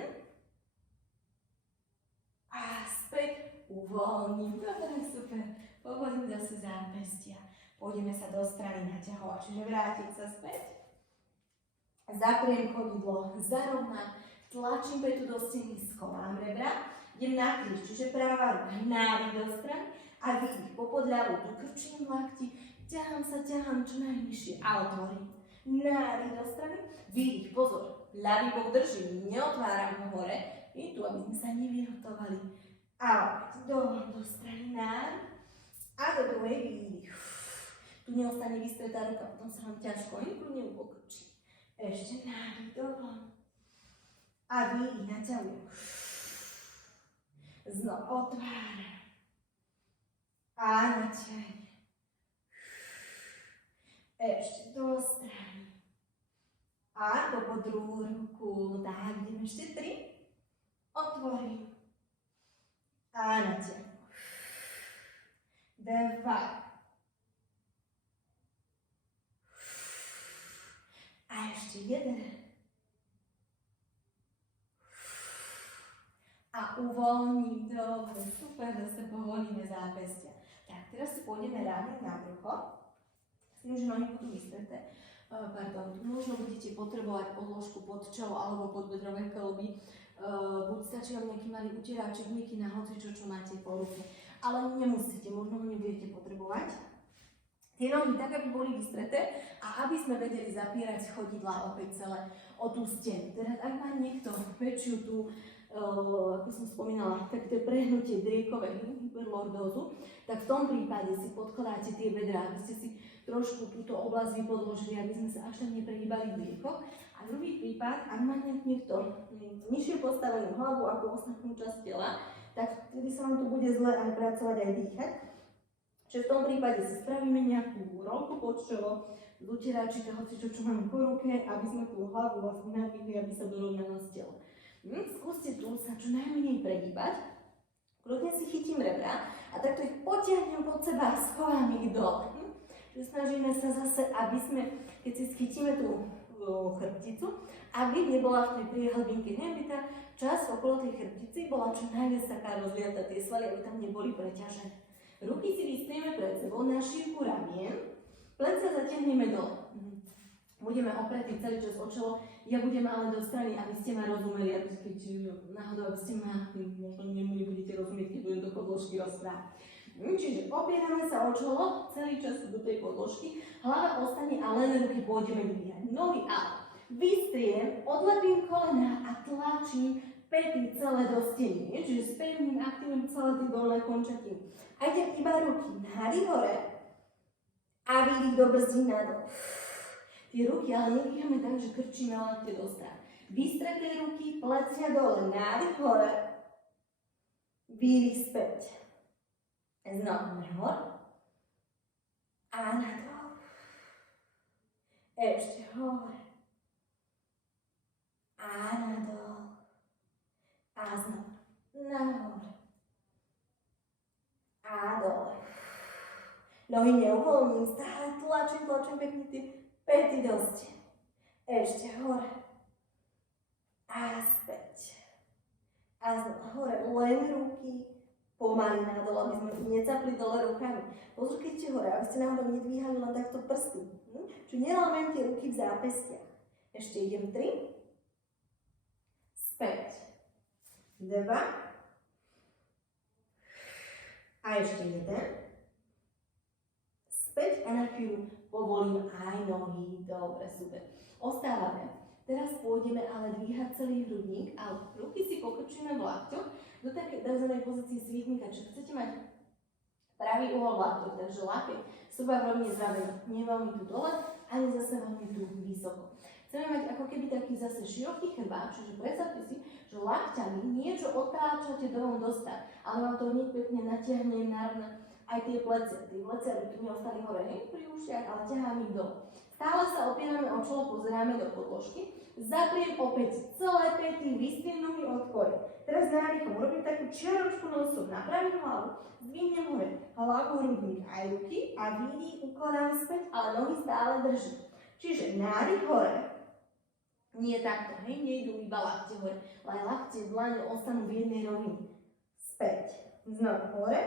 A späť. Uvoľním. Dobre, super. Pohodím zase zápestia. Pôjdeme sa do strany naťahovať. Čiže vrátim sa späť. Zapriem chodidlo. Zarovnám. Tlačím petu do steny. Schovám rebra. Idem na kríž. Čiže pravá ruka. Nádych do strany. A výdych. Popod ľavú. Tu krčím lakti. Ťahám sa, ťahám čo najnižšie. A otvorím. Nádych do strany. Výdych. Pozor. Ľavý bok držím. Neotváram ho hore. Je tu, aby sme sa nevyrotovali. A opäť do strany nádych. A do druhej výdych. Tu neostane vystretá ruka. Potom sa vám ťažko neupokrčí. Ešte nádych dole. A výdych naťahujem. Znova otváram. A naťahujem. Ešte do strany. A po druhú ruku. Tak, idem ešte 3. Otvorím. A naťahujem. 2. A ešte 1. A uvoľním. Dobre, super, zase povolíme zápestia. Tak, teraz si pôjdeme ráno na brucho. S tým, že nohy budú vystreté. Možno budete potrebovať podložku pod čelo alebo pod bedrové kĺby. Buď stačí vám nejaký malý utieraček, myky na hocičo, čo máte po ruke. Ale nemusíte, možno ho nebudete potrebovať. Tie nohy tak, aby boli vystreté a aby sme vedeli zapierať chodidlá opäť celé o tú stenu. Teda ak má niekto väčšiu tú, ako som spomínala, také prehnutie driekové hyperlordózu, tak v tom prípade si podkladáte tie bedrá, aby ste si trošku túto oblasť vypodložili, aby sme sa až tak neprehýbali v driekoch. A druhý prípad, ak má niekto nižšie postavenú hlavu ako ostatnú časť tela, tak vtedy sa vám tu bude zle aj pracovať, aj dýchať. Čiže v tom prípade si spravíme nejakú rolku pod čelo, z utieračika, hocičo, čo máme po ruke, aby sme tú hlavu vlastne nadvihli, aby sa dorovnalo z tela. Skúste tu sa čo najmenej prehýbať. Kľudne si chytím rebra a takto ich potiahnem pod seba a schovám ich dole. Čiže snažíme sa zase, aby sme, keď si chytíme tú chrbticu, aby nebola v tej priehlbinke, aby tá časť okolo tej chrbtici bola čo najviac taká rozliata, tie svaly, aby tam neboli preťažené. Ruky si vystrieme pred sebou na šírku ramien, plecia zatiahneme dole. Budeme opretí celý čas o čelo, ja budem ale do strany, aby ste ma rozumeli, aby keď náhodou, aby ste ma možno nebudete rozumieť, keď budem do podložky rozprávať. Čiže opierame sa o čelo celý čas do tej podložky, hlava ostane a len ruky pôjdeme dvíhať. Nohy ale vystriem, odlepím kolena a tlačím pety celé do steny. Čiže spevním, aktivujem celé tie dolné končatiny. A idem iba ruky nádych hore a výdych do brzdí nadol. Tie ruky ale nedvíhame tak, že krčíme lakte do strán. Vystreté ruky, plecia dole, nádych hore, výdych späť. Znova nahor a nadol. Ešte hore a nadol. A znova nahor a dole. Nohy neuvoľním, stále tlačím pekne tie pety do steny. Ešte hore a späť. A znova hore, len ruky pomaly nadol, aby sme necapli dole rukami. Pozrite hore, aby ste náhodou nedvíhali len takto prsty. Čiže nelámem tie ruky v zápestiach. Ešte idem 3. Späť. 2. A ešte 1. Späť a na chvíľu povolím aj nohy. Dobre, super. Ostávame. Teraz pôjdeme ale dvíhať celý hrudník, ale ruky si pokrčíme v lakťoch do takej tzv. Pozície svietnika. Čiže chcete mať pravý uhol v lakťoch, takže lakeť zhruba v rovine s rameňom. Nie veľmi tu dole, ani zase veľmi tu vysoko. Chceme mať ako keby taký zase široký chrbát, čiže predstavte si, že lakťami niečo otáčate dolom do stán, ale vám to hneď pekne natiahne narovna a aj tie plecia. Tie plecia by tu neostali hore, hej, pri ušiach, ale ťahám ich dole. Stále sa opierame o čelo, pozeráme do podložky. Zapriem opäť celé pety, vystriem nohy od kory. Teraz nádychom robím takú čiaročku nosom, napravím hlavu, zdvihnem hore hlavu, hrudník aj ruky a výdych ukladám späť, ale nohy stále držím. Čiže nádych hore, nie takto, hej, nejdu iba lakte hore, ale lakte v dlani ostanú v jednej rovine. Späť, znovu hore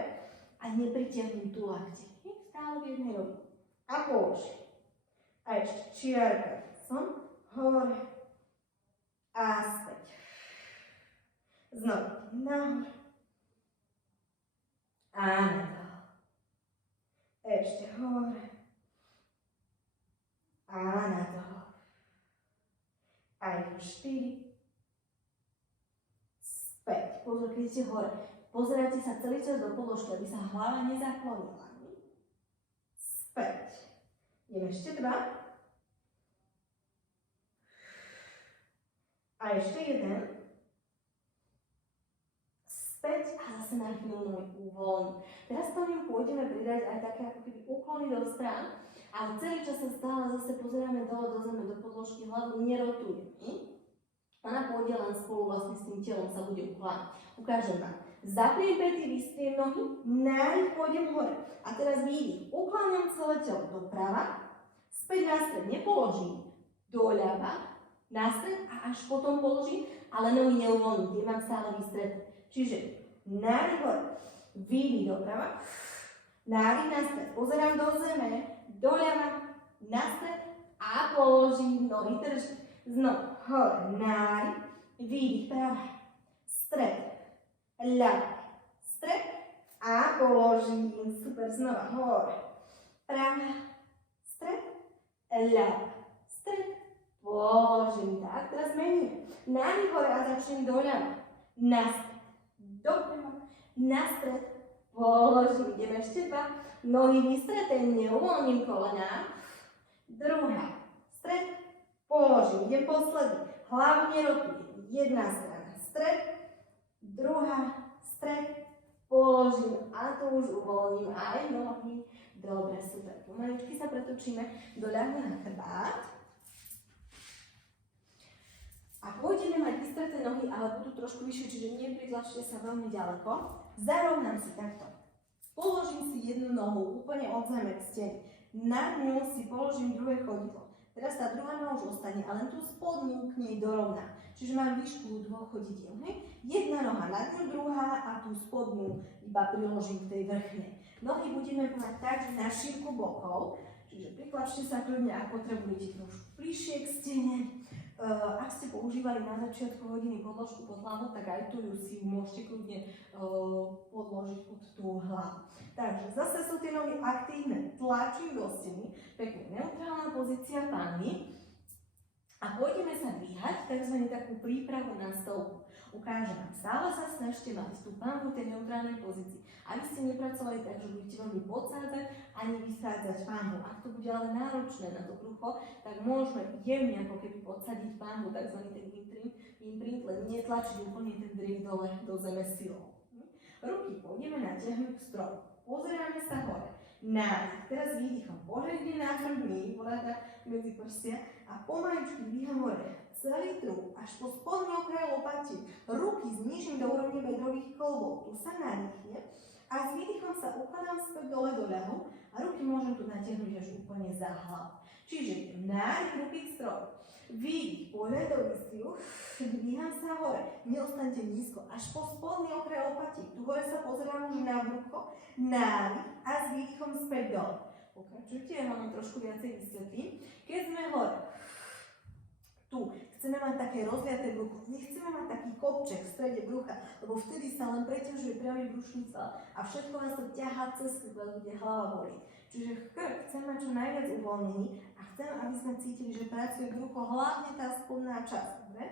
a nepritiahnem tu lakte, hej, stále v jednej rovine. A položím. A ešte čiarka som, hore a späť. Znovu nahor a nadol. Ešte hore a nadol. Aj 4. Späť. Pozor, keď ste hore. Pozeráte sa celý čas do podložky, aby sa hlava nezaklonila. Späť. Idem ešte 2. A ešte 1. Späť a zase na chvíľu môj uvoľním. Teraz po ňom pôjdeme pridať aj také ako keby úklony do strán, ale celý čas sa stále zase pozeráme dole do zeme, do podložky, hlavu nerotujeme. Ona pôjde len spolu vlastne s tým telom sa bude ukláňať. Ukážem vám. Zapriem pety, vystriem nohy, nádych, pôjdem hore. A teraz výdych. Ukláňam celé telo doprava, späť na stred, nepoložím doľava, na stred a až potom položím, ale nohy neuvoľním, tie mám stále vystreté. Čiže nádych hore, výdych doprava, nádych na stred, pozerám do zeme, doľava, na stred a položím, nohy držím. Znovu hore, nádych, výdych prava, stred, ľava, stred a položím. Super, znova hore, prava, stred, ľava, stred, položím. Tak, teraz meníme. Nádych hore a začnem doľava, na stred, doprava, na stred, položím. Ideme ešte 2. Nohy vystreté, neuvoľním kolená. Druhá, stred, položím. Idem posledný. Hlavu nerotujem. Jedna strana, stred, druhá, stred, položím a tu už uvoľním aj nohy. Dobre, super. Pomaličky sa pretočíme do ľahne na chrbát. A pôjdeme mať vystreté nohy, ale budú trošku vyššie, čiže nepritlačte sa veľmi ďaleko. Zarovnám si takto. Položím si jednu nohu úplne od zeme k stene. Na ňu si položím druhé chodidlo. Teraz tá druhá noha už ostane, ale tú spodnú k nej dorovnám. Čiže mám výšku 2 chodidiel. Jedna noha na ňu, druhá a tú spodnú iba priložím k tej vrchnej. Nohy budeme mať tak, že na šírku bokov. Čiže priklačte sa kľudne, ak potrebujete trošku bližšie k stene. Ak ste používali na začiatku hodiny podložku pod hlavu, tak aj tu si môžete kľudne podložiť pod tú hlavu. Takže zase sú tie nohy aktívne, tlačím do steny, pekne neutrálna pozícia panny a pôjdeme sa dvíhať, takzvané takú prípravu na stĺpu. Ukážem vám, stále sa snažte mať tú panvu v tej neutrálnej pozícii, aby ste nepracovali tak, že budete veľmi podsádzať ani vysádzať panvu. Ak to bude ale náročné na to brucho, tak môžeme jemne ako keby podsadiť panvu, takzvaný ten imprint, len netlačiť úplne ten drik dole do zeme silou. Ruky pôjdeme natiahnuť k stropu. Pozeráme sa hore. Nádych. Teraz výdychom. Pohľadne na hrudník, voľada medzi prstia a pomaličky dvíham hore. Celý trup až po spodný okraj lopati. Ruky znížim do úrovne bedrových kolbov. Tu sa nadýchnem a s výdychom sa ukladám späť dole do ľahu a ruky môžem tu natiahnuť až úplne za hlavu. Čiže nádych, ruky k stropu. Výdych, pohľad do výstrihu, dvíham sa hore, neostaňte nízko, až po spodný okraj lopati. Tu hore sa pozerám už na brucho, nádych a s výdychom späť dole. Pokračujte, ja vám trošku viacej vysvetlím. Keď sme hore, tu chceme mať také rozliaté brucho, nechceme mať taký kopček v strede brucha, lebo vtedy sa len preťažuje pravý brušný sval a všetko nás to ťahá cez krk, kde hlava bolí. Čiže krk chcem mať čo najviac uvoľnený a chcem, aby sme cítili, že pracuje brucho, hlavne tá spodná časť. Dobre?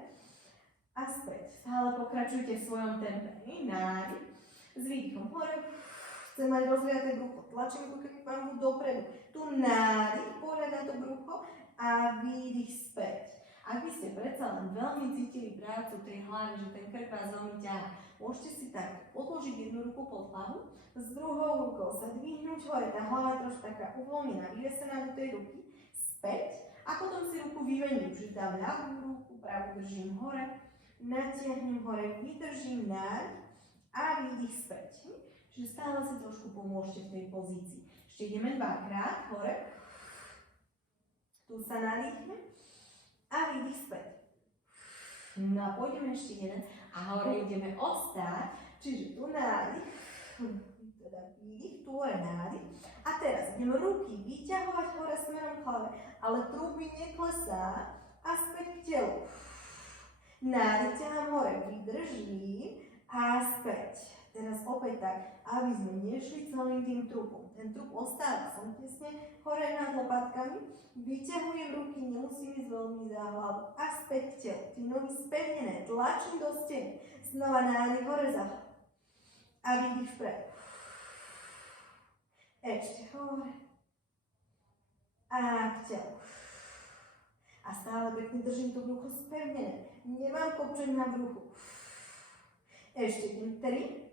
A späť. Stále pokračujte v svojom tempe. Nádych. S výdychom hore. Chcem mať rozliaté brucho. Tlačím ako keby panvu dopredu. Tu nádych, pohľad na to brucho a výdych späť. Ak by ste predsa len veľmi cítili prácu tej hlavy, že ten krk vás veľmi ťahá, môžete si tak odložiť jednu ruku pod hlavu, s druhou rukou sa dvihnúť hore, tá hlava je trošku taká uvoľnená, vyvesená do tej ruky, späť a potom si ruku vymením, že dám ľavú ruku, pravú držím hore, natiahnem hore, vydržím nádych a výdych späť. Čiže stále si trošku pomôžte v tej pozícii. Ešte ideme dvakrát hore, tu sa nadýchnem a výdych späť. No a pôjdeme ešte jeden a hore ideme ostáť, čiže tu nádych, teda výdych, tu hore nádych. A teraz idem ruky vyťahovať hore smerom k hlave, ale truby neklesá a späť k telu. Nádych ťahám hore, vydržím a späť. Teraz opäť tak, aby sme nešli celým tým trupom. Ten trup ostáva, som tesne hore nad lopatkami, vyťahujem ruky, nemusím ísť veľmi za hlavu a späť k telu. Tie nohy spevnené, tlačím do steny, znova nádych hore za hlavu a výdych vpred. Ešte hore a k telu. A stále pekne držím to brucho spevnené, nemám kopčeň na bruchu. Ešte idem 3.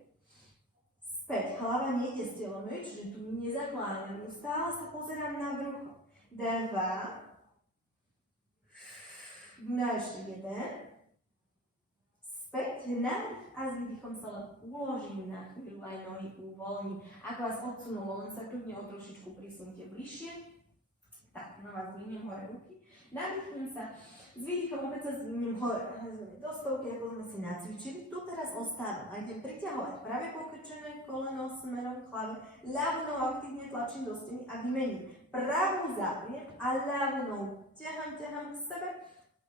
Späť, hlava nejde s telom, čiže tu nezakláňam, stále sa pozerám na brucho. 2. No ešte 1. Späť, nádych a s výdychom sa len uložím na chvíľu, aj nohy uvoľním. Ak vás odsunulo, len sa kľudne o trošičku prisunte bližšie. Tak, no vás zvýmem hore ruky. Nadýchnem sa, s výdychom opäť sa zvýmem hore. Do stovky, ako sme si nacvičili. Tu teraz ostávam a idem priťahovať práve pokrčené koleno smerom k hlave. Ľavú nohu aktívne tlačím do steny a vymením. Pravú zapriem a ľavú nohu ťahám k sebe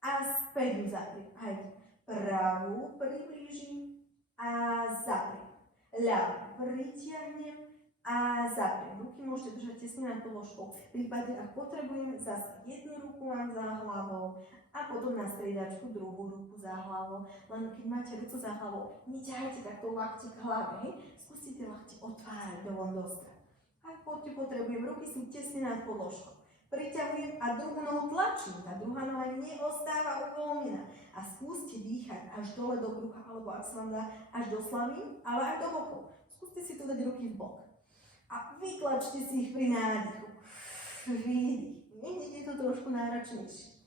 a späť ju zapriem. Hajde. Pravú priblížim a zapriem. Ľavú pritiahnem a zapriem. Ruky môžete držať tesne nad podložkou. Prípadne, ak potrebujem, zase jednu ruku mám za hlavou a potom na striedačku druhú ruku za hlavou. Len keď máte ruku za hlavou, neťahajte takto lakte k hlave. Skúste tie lakte otvárať dovon do strany. Ak potrebujem, ruky sú tesne nad podložkou. Priťahujem a druhú nohu tlačím. Tá druhá noha neostáva uvoľnená. A skúste dýchať až dole do brucha, alebo ak sa vám dá, až do slavín, ale aj do bokov. Skúste si tu dať ruky v bok. A vytlačte si ich pri nádychu. Výdych. Niekde je to trošku náročnejšie.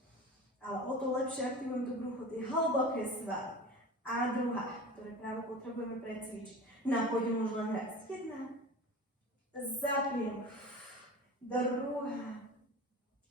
Ale o to lepšie aktivujem to brucho, tie hlboké svaly. A druhá, ktoré práve potrebujeme precvičiť. Pôjdem už len raz. 1. Zapriem. Druhá.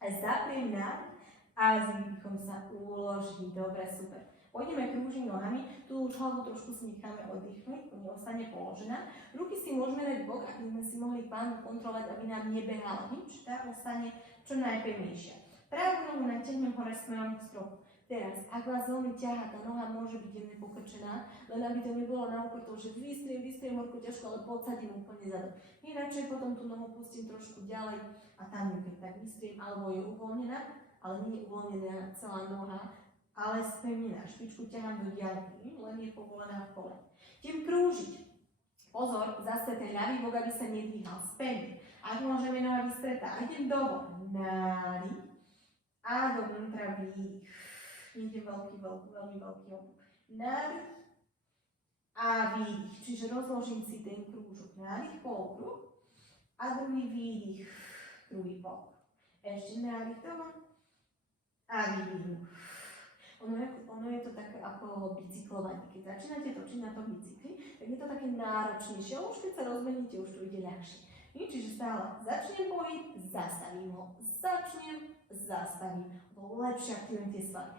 Zapriem nádych a s výdychom sa uloží. Dobre, super. Pôjdeme krúžiť nohami, tu už hlavu trošku si necháme oddychnúť, ostane položená. Ruky si môžeme dať bok, aby sme si mohli pánu kontrolovať, aby nám nebehala nič, tá ostane čo najpevnejšia. Pravú nohu natiahnem hore smerom k stropu. Teraz, ak vás veľmi ťahá, tá noha môže byť jemne pokrčená, len aby to nebolo na úkor toho, že vystriem horko ťažko, ale podsadím úplne zadom. Ináč potom tú nohu pustím trošku ďalej a tam ju keď tak vystriem, alebo je uvoľnená, ale nie je uvoľnená celá noha, ale spevnená. Špičku ťahám do diaľky, len je povolená v kolene. Idem krúžiť. Pozor, zase ten ľavý bok, aby sa nedvíhal. Spevne. Ak môžeme noha vystretá, idem dovon. Nádych a dovnútra výdych. Idem veľmi veľký obuk. Nádych a výdych. Čiže rozložím si ten krúžok. Nádych, polkruh a druhý výdych, druhý polkruh. Ešte nádych dovon a výdych. Ono je to také ako bicyklovanie. Keď začínate točiť na tom bicykli, tak je to také náročnejšie. Už keď sa rozmeníte, už to ide ľahšie. Čiže stále začnem pohyb, zastavím ho. Začnem, zastavím. Lepšie aktivujem tie svaly.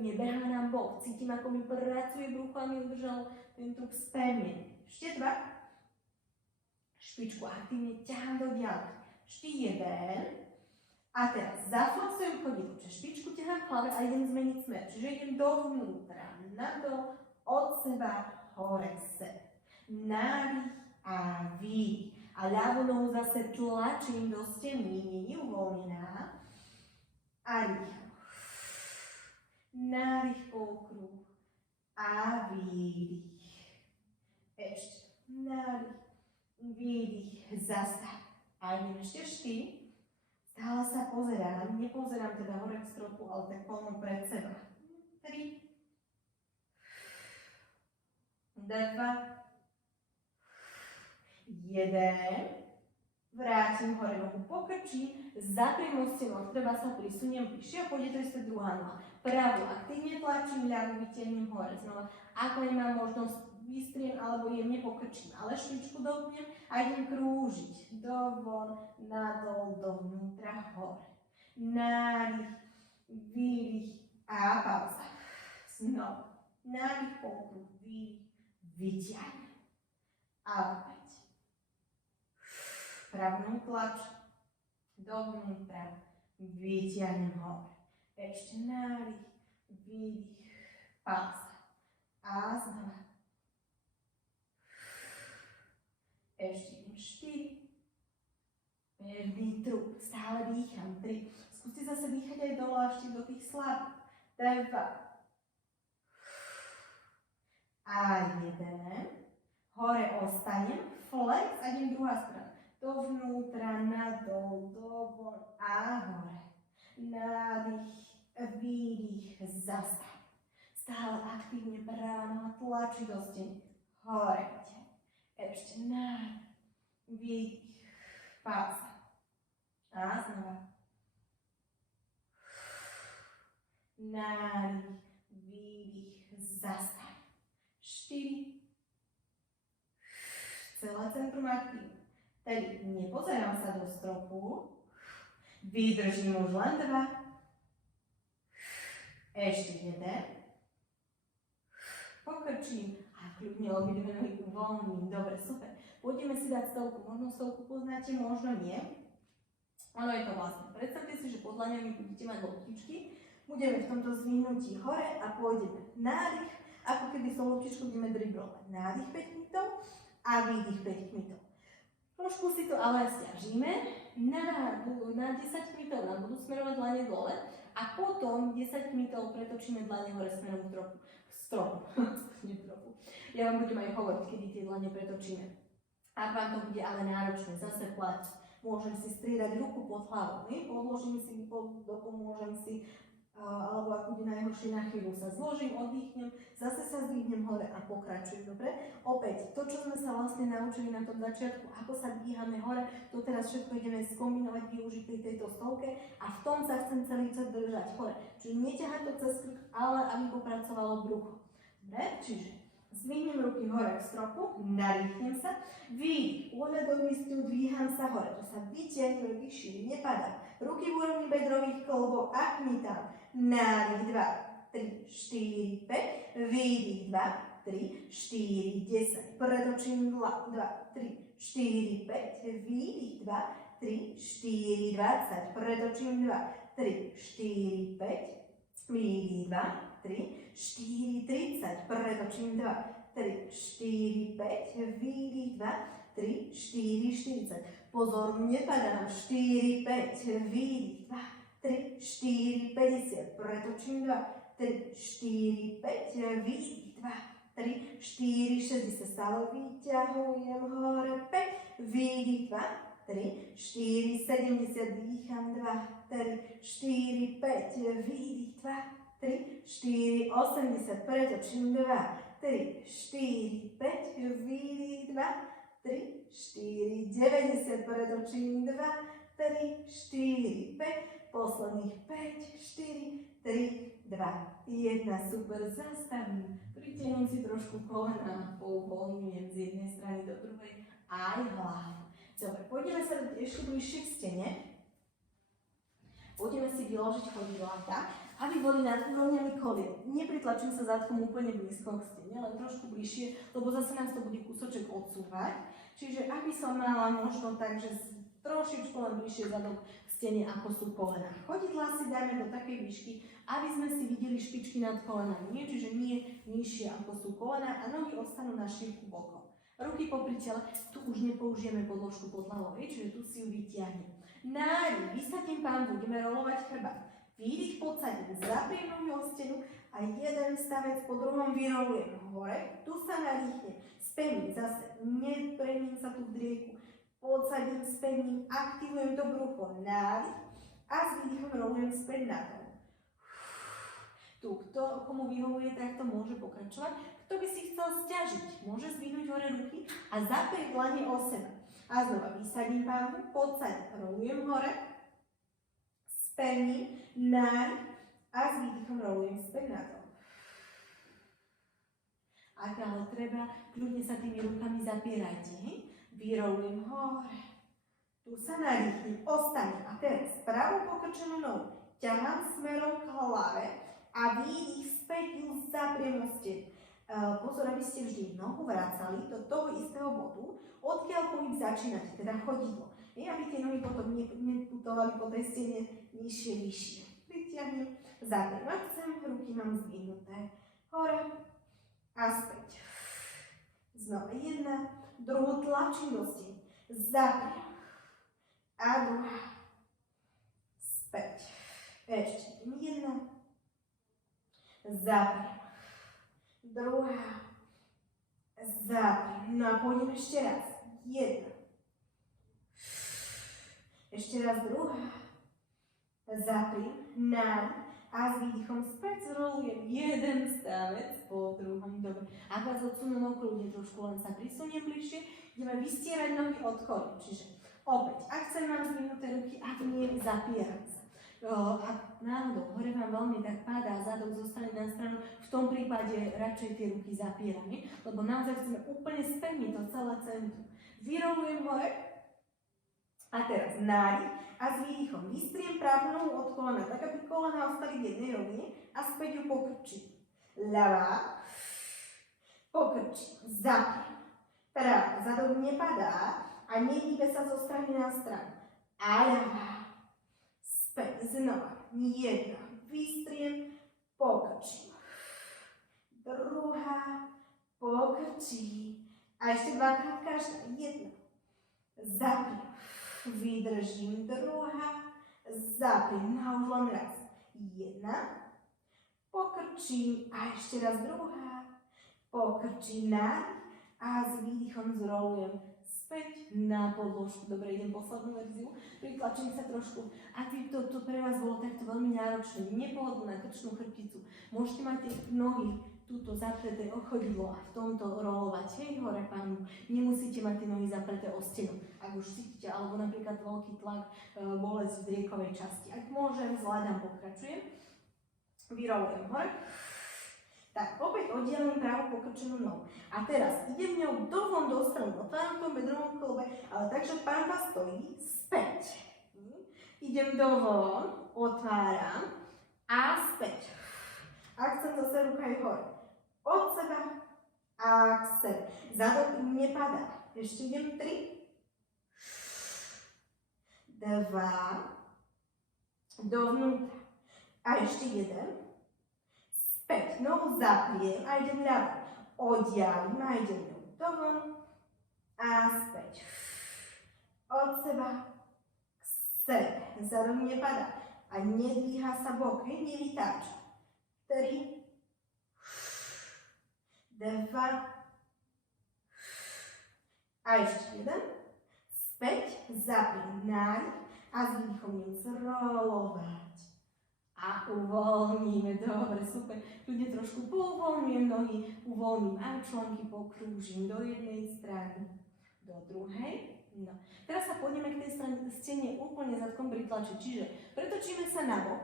Nebehá nám bok. Cítim, ako mi pracuje brucho a mi udržal ten trup spevnený. Ešte 2. Špičku aktívne ťahám do diaľky. Ešte 1. A teraz zaflexujem chodidlo, čiže špičku ťahám k hlave a idem zmeniť smer. Čiže idem dovnútra, nadol, od seba, hore k sebe. Nádych a výdych. A ľavú nohu zase tlačím do steny, nie je uvoľnená. A dýcham. Nádych, polkruh a výdych. Ešte nádych, výdych, zastav. A idem ešte 4. Stále sa pozerám, nepozerám teda hore k stropu, ale tak plno pred seba. 3, 2, 1. Vrátim hore nohu, pokrčím, zapriem stenu, treba sa prisuniem bližšie a pôjde to isté druhá noha. Pravú aktívne tlačím, ľavú vytiahnem hore. Znova, ak nemám možnosť, vystriem alebo jemne pokrčím, ale špičku dopnem a idem krúžiť. Dovon, nadol, dovnútra, hore. Nádych, výdych a pauza. Znova, nádych, pokruh, výdych, vytiahnem. A opäť. Pravnú tlač, dovnútra, vytiahnem hore. Ešte nádych, výdych, pauza. A znova. Ešte idem 4. Pevný trup, stále dýcham. 3. Skúste zase dýchať aj dole a ešte do tých slab. 2. A 1. Hore ostanem, flex a idem druhá strana. Dovnútra, nadol, dovon a hore. Nádych, výdych, zastaň. Stále aktívne pravá noha tlačí do steny. Hore. Ešte nádych, výdych, pauza. A znova. Nádych, výdych, zastaň. 4. Celé centrum aktívne. Tedy nepozerám sa do stropu. Vydržím už len 2. Ešte 1. Pokrčím a kľudne obidve nohy uvoľním. Dobre, super. Pôjdeme si dať stovku. Možno stovku poznáte, možno nie. Ono je to vlastne. Predstavte si, že pod dlaňami budete mať loptičky. Budeme v tomto zvihnutí hore a pôjdeme nádych, ako keby som loptičku budeme driblovať. Nádych 5 kmitov a výdych 5 kmitov. Trošku si to ale stiažíme, na 10 kmitov nám budú smerovať dlane dole a potom 10 kmitov pretočíme dlane hore smerom k stropu. Ja vám budem aj hovoriť, kedy tie dlane pretočíme. Ak vám to bude ale náročné, zase platí. Môžem si striedať ruku pod hlavou, podložím si, dopomôžem si, alebo ak bude najhoršie, na chvíľu sa zložím, oddychnem, zase sa zdvihnem hore a pokračujem, dobre? Opäť, to, čo sme sa vlastne naučili na tom začiatku, ako sa dvíhame hore, to teraz všetko ideme skombinovať, využiť pri tejto stovke a v tom sa chcem celý čas držať hore. Čiže neťahať to cez krk, ale aby popracovalo brucho. Dobre? Čiže zdvihnem ruky hore k stropu, narýchnem sa, výdych, uvedomím, dvíham sa hore, to sa vytiahnem vyššie, nepadám. Ruky v úrovni bedrových klbov a kmitám. Nádych 2, 3, 4, 5, výdych 2, 3, 4, 10. Pretočím 2, 3, 4, 5, výdych 2, 3, 4, 20. Pretočím 2, 3, 4, 5, výdych 2, 3, 4, 30. Pretočím 2, 3, 4, 5, výdych 2, 3, 4, 40. Pozor, nepadám. 4, 5, výdych 2, 3, 4, 50. Pretočím 2, 3, 4, 5, výdych 2, 3, 4, 60. Stále vyťahujem hore 5, výdych 2, 3, 4, 70. Dýcham 2, 3, 4, 5, výdych 2, 3, 4, 80. Pretočím 2, 3, 4, 5, výdych 2, 3, 4, 90, pretočím 2, 3, 4, 5, posledných 5, 4, 3, 2, 1, super, zastavím, pritiahnem si trošku kolena, pouvoľňujem z jednej strany do druhej, aj hlavu. Dobre, pôjdeme sa ešte bližšie k stene, budeme si vyložiť chodidláka, aby boli nad úrovňami kolien. Nepritlačím sa zadkom úplne blízko k stene, len trošku bližšie, lebo zase nás to bude kúsoček odsúvať. Čiže aby som mala možno tak, že trošičku len bližšie zadok k stene, ako sú kolena. Chodidlá si dáme do takej výšky, aby sme si videli špičky nad kolenami. Nie, čiže nie nižšie ako sú kolena a nohy ostanú na šírku bokom. Ruky popri tele, tu už nepoužijeme podložku pod hlavou, čiže tu si ju vytiahnem. Nádych, vysadím pánvu, budeme rolovať chrbát. Výdych podsadím, zapriem nohy o stenu a jeden stavec po druhom vyrolujem hore. Tu sa nadýchnem, spevním zase, nepremím sa tu v drieku. Podsadím, spevním, aktivujem to brucho. Nádych, a s výdychom rolujem späť na to. Tu, komu vyhovuje, tak to môže pokračovať. Kto by si chcel sťažiť, môže zdvihnúť hore ruky a zaprieť dlane o seba. A znova vysadím pánvu, podsadím, rolujem hore, spevním, nádych a s výdychom rolujem späť na to. Ak ale treba, kľudne sa tými rukami zapierajte. Vyrolujem hore. Tu sa nadýchnem, ostanem. A teraz pravú pokrčenú nohu ťahám smerom k hlave a výdych späť ju zapriem o stenu. Pozor, aby ste vždy nohu vracali do toho istého bodu, odkiaľ pohyb začínate, teda chodidlo. Aby tie nohy potom neputovali po tej stene nižšie, vyššie. Pritiahnem, zapriem. Ak chcem, ruky mám zdvihnuté hore a späť. Znova jedna, druhú tlačím do steny. Zapriem. A druhá. Späť. Ešte jedna. Zapriem. Druhá. Zapriem. No a pôjdem ešte raz. Jedna. Ešte raz druhá. Zapriem. Nádych. A s výdychom späť zrolujem jeden stavec po druhom. Dobre. Ak vás odsunú nohu, kľudne trošku len sa prisuniem bližšie. Ideme vystierať nohy od kolien. Čiže opäť, ak chcem, mám zdvihnuté ruky, ak nie, zapieram sa. Ak náhodou hore vám veľmi tak padá, zadok zostane na stranu, v tom prípade radšej tie ruky zapierame, lebo naozaj chceme úplne spevniť to celé centrum. Vyrolujem hore a teraz nádych a s výdychom vystriem pravú nohu od kolena, tak aby kolena ostali v jednej rovine a späť ju pokrčím. Ľavá, pokrčím, zapriem. Pravá, zadok nepadá a nehýbe sa zo strany na stranu. A ľavá. Späť, znova. Jedna. Vystriem, pokrčím. Druhá, pokrčím. A ešte dvakrát každá. Jedna. Zapriem. Vydržím. Druhá. Zapriem. No už len raz. Jedna. Pokrčím. A ešte raz druhá. Pokrčím nádych. A s výdychom zrolujem späť na podložku. Dobre, idem poslednú verziu. Pritlačím sa trošku. Ak by to pre vás bolo takto veľmi náročné, nepohodlné na krčnú chrbticu, môžete mať tie nohy túto zapreté o chodidlo a v tomto rolovať. Hej, hore pánu. Nemusíte mať tie nohy zapreté o stenu. Ak už cítite, alebo napríklad veľký tlak, bolesť v driekovej časti. Ak môžem, zvládam, pokračujem. Vyrolujem hore. Tak, opäť oddielím pravú pokrčenú nohu. A teraz idem ňou dovon do strany, otváram v tom bedrovom klbe, ale takže pánva stojí späť. Idem dovon, otváram a späť. A chcem zase ruka aj hore. Od seba a k sebe. Zadok nepadá. Ešte idem 3, 2, dovnútra. A ešte jeden. Späť, nohu zapriem a idem ľavo. Oddialím a idem ňou dovon a späť. Od seba k sebe. Zadok nepadá a nedvíha sa bok, nevytáča. 3, 2 a ešte jeden. Späť, zapriem nádych a s výdychom idem zrolovať. A uvoľníme, dobre, super. Ľudia trošku pouvoľňujem nohy, uvoľním arčlánky, pokrúžim do jednej strany, do druhej. No. Teraz sa pôjdeme k tej stene úplne zadkom pritlačiť, čiže pretočíme sa na bok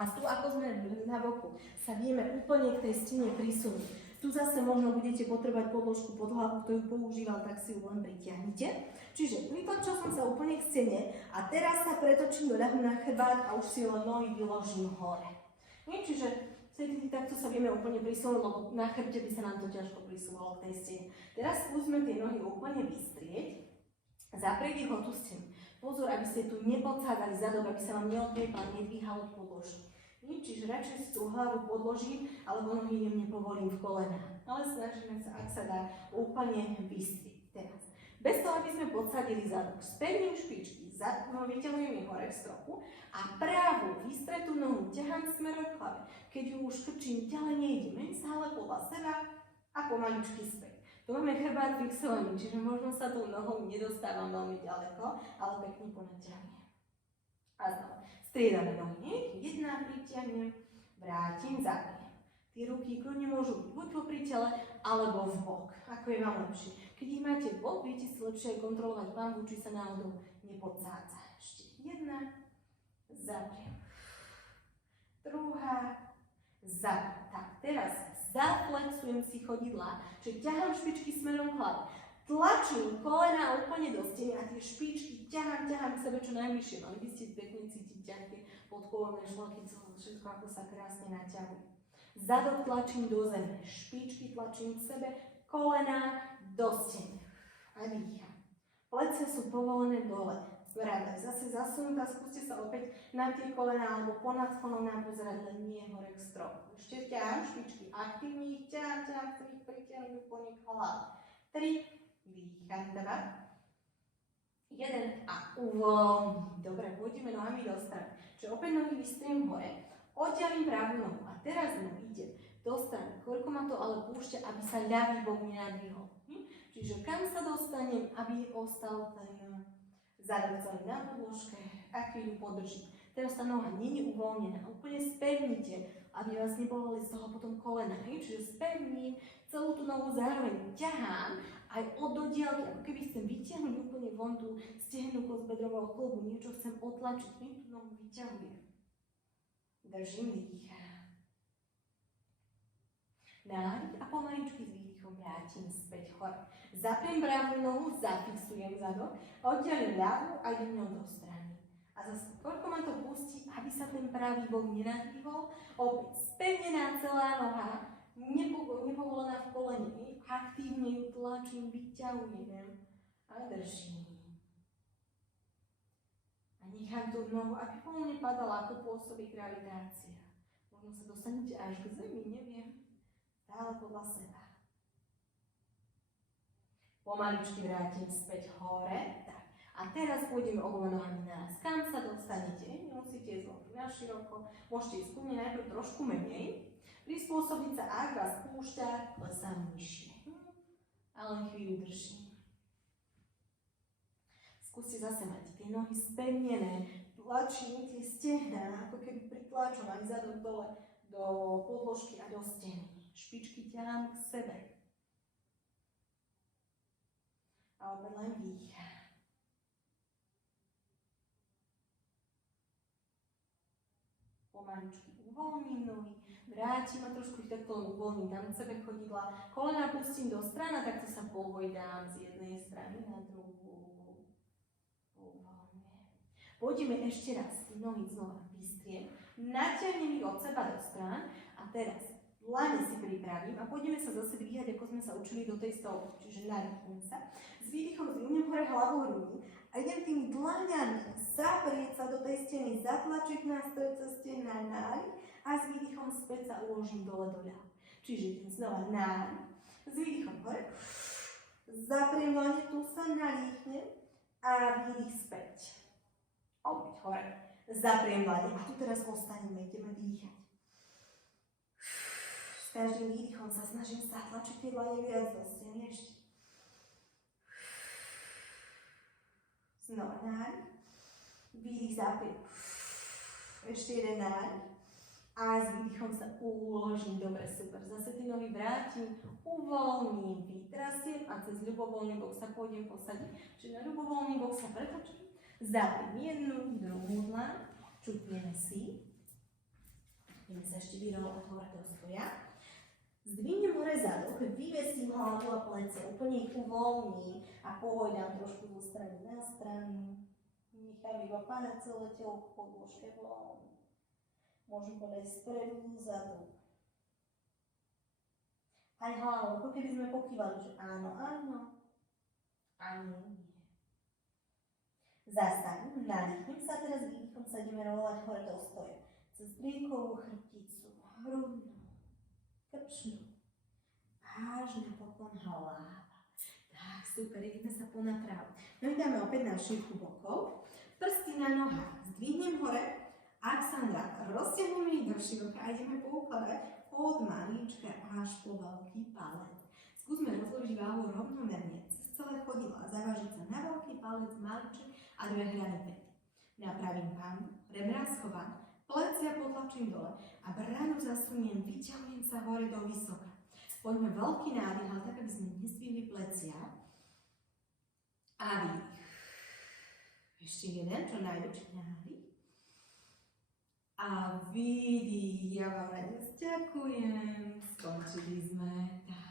a tu, ako sme na boku, sa vieme úplne k tej stene prisunúť. Tu zase možno budete potrebovať podložku pod hlavu, kto ju používal, tak si ju len pritiahnite. Čiže pritlačil som sa úplne k stene a teraz sa pretočím do ľahu na chrbát a už si len nohy vyložím hore. Čiže takto sa vieme úplne prisunúť, lebo na chrbte by sa nám to ťažko prisúvalo k tej stene. Teraz skúsme tie nohy úplne vystrieť, zaprieť ich o tú stenu. Pozor, aby ste tu nepodsádzali zadok, aby sa vám neodviepal, nedvíhalo podložky. Čiže radšej si tú hlavu podložím, alebo nohy jemne povolím v kolenách. Ale snažíme sa, ak sa dá, úplne vystrieť. Teraz. Bez toho, aby sme podsadili zadok, spevním špičky, vyťahujem ich hore k stropu a pravú vystretú nohu ťahám smerom k hlave. Keď ju už krčím, ďalej nejdeme, stále podľa seba a pomaličky späť. Tu máme chrbát fixovaný, čiže možno sa tou nohou nedostávam veľmi ďaleko, ale pekne ponatiahnem. A znova. Striedame nohy. Jedna pritiahnem, vrátim, zapriem. Tie ruky kľudne môžu byť buď popri tele, alebo v bok. Ako je vám lepšie. Keď ich máte v bok, viete si lepšie kontrolovať pánvu, či sa náhodou nepodsádza. Ešte jedna, zapriem. Druhá, zapriem. Tak, teraz zaflexujem si chodidlá, čiže ťahám špičky smerom k hlave. Tlačím kolená úplne do steny a tie špičky ťahám k sebe čo najvyššie. Mali by ste pekne cítiť ťahky podkolené žlaky, všetko ako sa krásne naťahuje. Zadok tlačím do zeme, špičky tlačím k sebe, kolená do steny. A dýcham. Plece sú povolené dole. Rada. Zase zasunúť a skúste sa opäť na tie kolená alebo ponad kolonám pozerať, len nie hore k stropu. Ešte ťahám špičky, aktívne ich ťahám, chcem ich pritiahnuť úplne k hlave. 3, dýcham 2, 1 a uvoľním. Dobre, pôjdeme nohami do strany. Čiže opäť nohy vystriem hore, oddialím pravú nohu a teraz idem do strany. Koľko ma to ale púšťa, aby sa ľavý bok nenadvihol. Čiže kam sa dostanem, aby ostal ten zadok celý na podložke a chvíľu podržím. Teraz tá noha nie je uvoľnená. Úplne spevnite, aby vás neboleli z toho potom kolena. Čiže spevním celú tú nohu zároveň ťahám aj od dodiaľky, ako keby chcem vytiahnuť úplne von tú stehnú kosť bedrového klubu, niečo chcem otlačiť, tú nohu vyťahujem. Držím dých. Nádych a pomaličky s výdychom vrátim späť hore. Zapriem pravú nohu, zafixujem zadok, oddialím ľavú a idem ňou do strany. A zase koľko ma to pustí, aby sa ten pravý bok nenadvihol, opäť spevnená celá noha, nepovolená v koleni, aktívne ju tlačím, vyťahujem a držím. A nechám tú nohu, aby voľne padala, ako pôsobí gravitácia. Možno sa dostanete až k zemi, neviem. Stále podľa seba. Pomaličky vrátim späť hore. Tak. A teraz pôjdeme oboma nohami naraz. Kam sa dostanete? Nemusíte ísť na široko. Môžete ísť kľudne najprv trošku menej. Prispôsobiť sa, ak vás púšťa, klesám nižšie. Ale chvíľu držím. Skúste zase mať tie nohy spevnené. Tlačím tie stehná, ako keby pritlačom aj zadok dole do podložky a do steny. Špičky ťahám k sebe. A opäť len dých. Pomaličky uvoľním nohy, vrátim a trošku ich takto uvoľním, dám k sebe chodidla, kolená pustím do strany, takto sa pohojdám z jednej strany na druhú. Uvoľne. Pôjdeme ešte raz, nohy znova vystriem, natiahnem ich od seba do strán a teraz dlane si pripravím a pôjdeme sa zase dvíhať, ako sme sa učili do tej stolky. Čiže narýchlim sa. S výdychom zvýhnem hore hlavu hrudi a idem tými dlaňami zaprieť sa do tej steny, zatlačiť na stredce stena nádych a s výdychom späť sa uložím dole do ľavu. Čiže idem znova nádych, s výdychom hore, zapriem dlane, tu sa narýchnem a výdych späť. Opäť hore, zapriem dlane a tu teraz ostaneme, ideme dýchať. Každým výdychom sa snažím zatlačiť tie dlane viac do steny ešte. Znova nádych. Výdych zapriem. Ešte jeden nádych. A s výdychom sa uložím. Dobre, super. Zase tie nohy vrátim, uvoľním, vytrasiem a cez ľubovoľný bok sa pôjdem posadiť. Čiže na ľubovoľný bok sa pretočím. Zapriem jednu, druhú dlaň. Čupneme si. Ideme sa ešte vyrolovať hore do stoja. Zdvihnem hore zadok, vyvesím hlavu a plece, úplne ich uvoľním a pohojdám trošku zo strany na stranu. Nechám iba padať celé telo k podložke voľne. Môžem podať spredu, zadu. Aj hlavou, ako keby sme pokývali, že áno, áno, a nie. Zastaním, nadýchnem sa, teraz výdychom sa ideme rolovať hore do stoja. Cez briekovú chrbticu, hrudnú. Krčnú. Až napokon hlava. Tak, super, ideme sa ponapravo. No dáme opäť na šírku bokov. Prsty na nohách. Zdvihnem hore. Alexandra, roztiahneme ich do široka a ideme poukladať od malička až po veľký palec. Skúsme rozložiť váhu rovnomerne cez celé chodidlo a zavážiť sa na veľký palec, maliček a dve hrany pety. Napravím pandu, remrám schovám, plecia potlačím dole a bránu zasuniem, vyťahujem sa hore do vysoka. Poďme veľký nádych, ale tak, aby sme nesvihli plecia. A výdych. Ešte jeden, čo najväčší nádych. A výdych. Ja vám dnes ďakujem. Skončili sme. Tak.